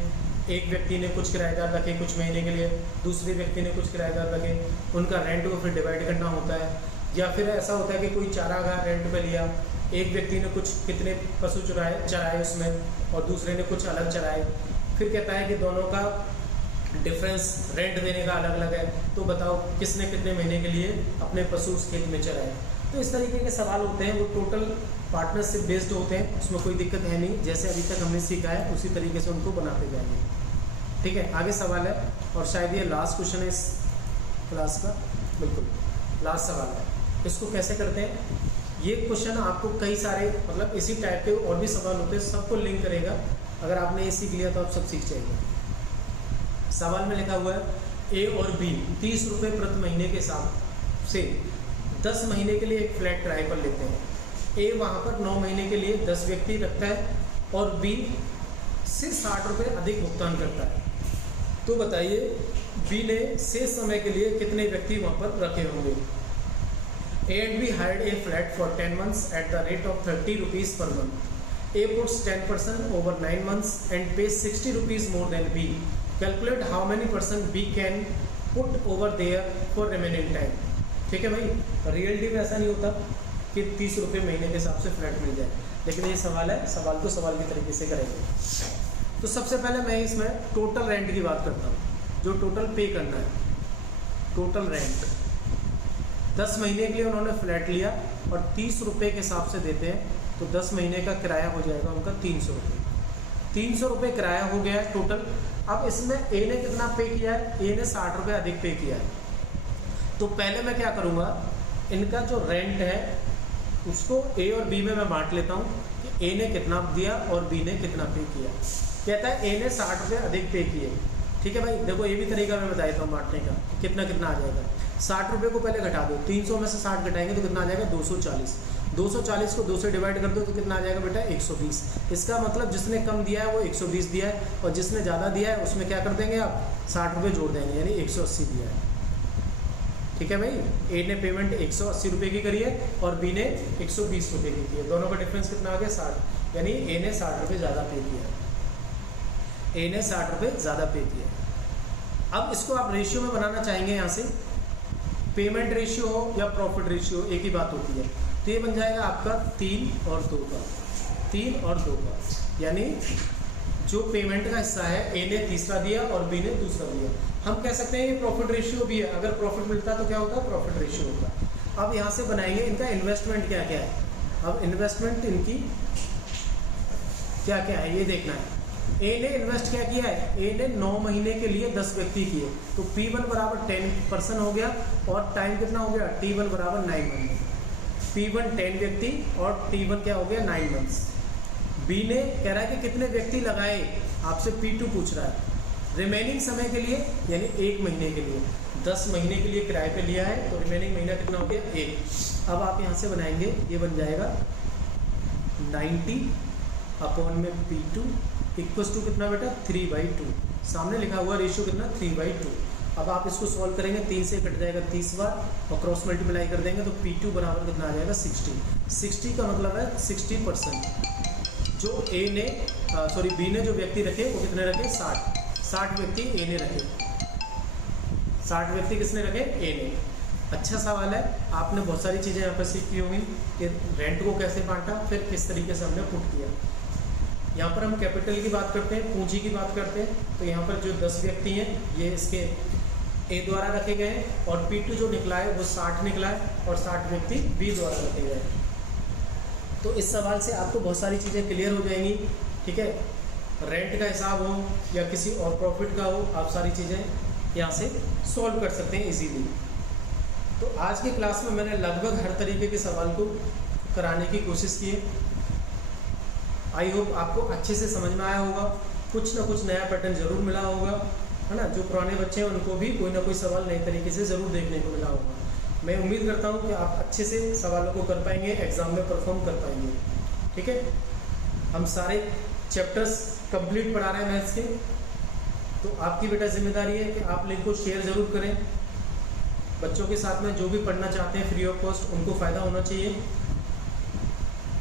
एक व्यक्ति ने कुछ किराएदार रखे कुछ महीने के लिए, दूसरे व्यक्ति ने कुछ किराएदार रखे, उनका रेंट को फिर डिवाइड करना होता है। या फिर ऐसा होता है कि कोई चारागाह रेंट पे लिया, एक व्यक्ति ने कुछ कितने पशु चराए उसमें और दूसरे ने कुछ अलग चराए, फिर कहता है कि दोनों का डिफरेंस रेंट देने का अलग अलग है, तो बताओ किसने कितने महीने के लिए अपने पशु उस खेत में चराए। तो इस तरीके के सवाल होते हैं, वो टोटल पार्टनरशिप बेस्ड होते हैं, उसमें कोई दिक्कत है नहीं। जैसे अभी तक हमने सीखा है उसी तरीके से उनको बनाते जाएंगे, ठीक है। आगे सवाल है, और शायद ये लास्ट क्वेश्चन है इस क्लास का, बिल्कुल लास्ट सवाल है। इसको कैसे करते हैं, ये क्वेश्चन आपको कई सारे मतलब इसी टाइप के और भी सवाल होते हैं, सबको लिंक करेगा। अगर आपने ये सीख लिया तो आप सब सीख जाएंगे। सवाल में लिखा हुआ है ए और बी 30 रुपये प्रति महीने के हिसाब से 10 महीने के लिए एक फ्लैट किराए पर लेते हैं। ए वहाँ पर 9 महीने के लिए 10 व्यक्ति रखता है और बी से 60 रुपये अधिक भुगतान करता है। तो बताइए बी ने शेष समय के लिए कितने व्यक्ति वहाँ पर रखे होंगे। A and B hired a flat for 10 months at the rate of 30 rupees per month. A puts 10% over 9 months and pays 60 rupees more than B. Calculate how many % B can put over there for remaining time. ठीक है भाई, रियलिटी में ऐसा नहीं होता कि 30 रुपये महीने के हिसाब से फ्लैट मिल जाए, लेकिन ये सवाल है, सवाल को सवाल की तरीके से करेंगे। तो सबसे पहले मैं इसमें टोटल रेंट की बात करता हूँ, जो टोटल पे करना है। टोटल रेंट 10 महीने के लिए उन्होंने फ्लैट लिया और 30 रुपये के हिसाब से देते हैं, तो 10 महीने का किराया हो जाएगा उनका 300 रुपये। 300 रुपये किराया हो गया है टोटल। अब इसमें ए ने कितना पे किया है? ए ने 60 रुपये अधिक पे किया है। तो पहले मैं क्या करूँगा, इनका जो रेंट है उसको ए और बी में मैं बांट लेता हूँ कि ए ने कितना दिया और बी ने कितना पे किया। कहता है ए ने 60 रुपये अधिक पे किए। ठीक है भाई, देखो ये भी तरीका मैं बता देता हूँ बांटने का, कितना कितना आ जाएगा। 60 रुपये को पहले घटा दो, 300 में से 60 घटाएंगे तो कितना आ जाएगा? 240। 240 को 2 से डिवाइड कर दो तो कितना आ जाएगा बेटा? 120। इसका मतलब जिसने कम दिया है वो 120 दिया है, और जिसने ज़्यादा दिया है उसमें क्या कर देंगे आप? 60 रुपये जोड़ देंगे, यानी 180 दिया है। ठीक है भाई, ए ने पेमेंट 180 रुपये की करी है और बी ने 120 रुपये की की है। दोनों का डिफरेंस कितना आ गया? 60, यानी ए ने 60 रुपये ज़्यादा पे किया है। ए ने 60 रुपये ज़्यादा पे किया है। अब इसको आप रेशियो में बनाना चाहेंगे, यहाँ से पेमेंट रेशियो हो या प्रॉफिट रेशियो, एक ही बात होती है। तो ये बन जाएगा आपका 3 और 2 का, 3 और 2 का, यानी जो पेमेंट का हिस्सा है ए ने तीसरा दिया और बी ने दूसरा दिया। हम कह सकते हैं ये प्रॉफिट रेशियो भी है, अगर प्रॉफिट मिलता तो क्या होता? प्रॉफिट रेशियो होता। अब यहाँ से बनाएंगे इनका इन्वेस्टमेंट क्या क्या है। अब इन्वेस्टमेंट इनकी क्या क्या है ये देखना है। ए ने इन्वेस्ट क्या किया है? ए ने 9 महीने के लिए 10 व्यक्ति किए, तो P1 बराबर 10% हो गया और टाइम कितना हो गया? T1 बराबर 9 मंथ। P1 10 व्यक्ति और T1 क्या हो गया? 9 मंथ्स। बी ने कह रहा है कि कितने व्यक्ति लगाए, आपसे P2 पूछ रहा है। रिमेनिंग समय के लिए यानी 1 महीने के लिए, 10 महीने के लिए किराए पे लिया है, तो रिमेनिंग महीना कितना हो गया? 1। अब आप यहाँ से बनाएंगे, ये बन जाएगा 90 अपॉन में P2 इक्वल्स टू कितना बेटा? 3/2। सामने लिखा हुआ रेशियो कितना? 3/2। अब आप इसको सॉल्व करेंगे, 3 से कट जाएगा 30 बार और क्रॉस मल्टीप्लाई कर देंगे तो P2 बराबर कितना आ जाएगा? 60। 60 का मतलब है 60%। जो ए ने बी ने जो व्यक्ति रखे वो कितने रखे? 60 व्यक्ति ए ने रखे। 60 व्यक्ति किसने रखे? ए ने। अच्छा सवाल है, आपने बहुत सारी चीज़ें यहाँ पर सीखी होंगी कि रेंट को कैसे बांटा, फिर किस तरीके से हमने पुट किया। यहाँ पर हम कैपिटल की बात करते हैं, पूंजी की बात करते हैं, तो यहाँ पर जो 10 व्यक्ति हैं ये इसके ए द्वारा रखे गए हैं और P2 जो निकला है वो 60 निकला है और 60 व्यक्ति बी द्वारा रखे गए हैं। तो इस सवाल से आपको बहुत सारी चीज़ें क्लियर हो जाएंगी। ठीक है, रेंट का हिसाब हो या किसी और प्रॉफिट का हो, आप सारी चीज़ें यहाँ से सॉल्व कर सकते हैं इजीली। तो आज की क्लास में मैंने लगभग हर तरीके के सवाल को कराने की कोशिश की है। आई होप आपको अच्छे से समझ में आया होगा, कुछ ना कुछ नया पैटर्न जरूर मिला होगा, है ना। जो पुराने बच्चे हैं उनको भी कोई ना कोई सवाल नए तरीके से ज़रूर देखने को मिला होगा। मैं उम्मीद करता हूँ कि आप अच्छे से सवालों को कर पाएंगे, एग्ज़ाम में परफॉर्म कर पाएंगे। ठीक है, हम सारे चैप्टर्स कंप्लीट पढ़ा रहे हैं मैथ्स के, तो आपकी बेटा जिम्मेदारी है कि आप लिंक को शेयर ज़रूर करें। बच्चों के साथ में जो भी पढ़ना चाहते हैं फ्री ऑफ कॉस्ट, उनको फ़ायदा होना चाहिए।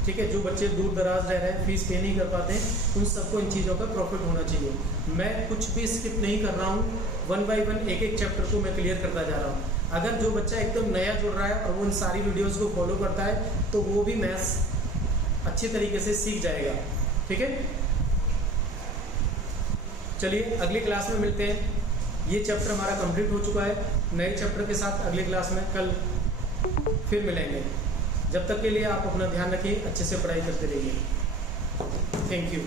ठीक है, जो बच्चे दूर दराज रह रहे हैं, फीस पे नहीं कर पाते हैं, उन सबको इन चीज़ों का प्रॉफिट होना चाहिए। मैं कुछ भी स्किप नहीं कर रहा हूँ, 1 बाय 1 एक एक चैप्टर को मैं क्लियर करता जा रहा हूँ। अगर जो बच्चा एकदम नया जुड़ रहा है और वो इन सारी वीडियोज़ को फॉलो करता है तो वो भी मैथ्स अच्छे तरीके से सीख जाएगा। ठीक है, चलिए अगली क्लास में मिलते हैं। ये चैप्टर हमारा कंप्लीट हो चुका है, नए चैप्टर के साथ अगली क्लास में कल फिर मिलेंगे। जब तक के लिए आप अपना ध्यान रखिए, अच्छे से पढ़ाई करते रहिए। Thank you.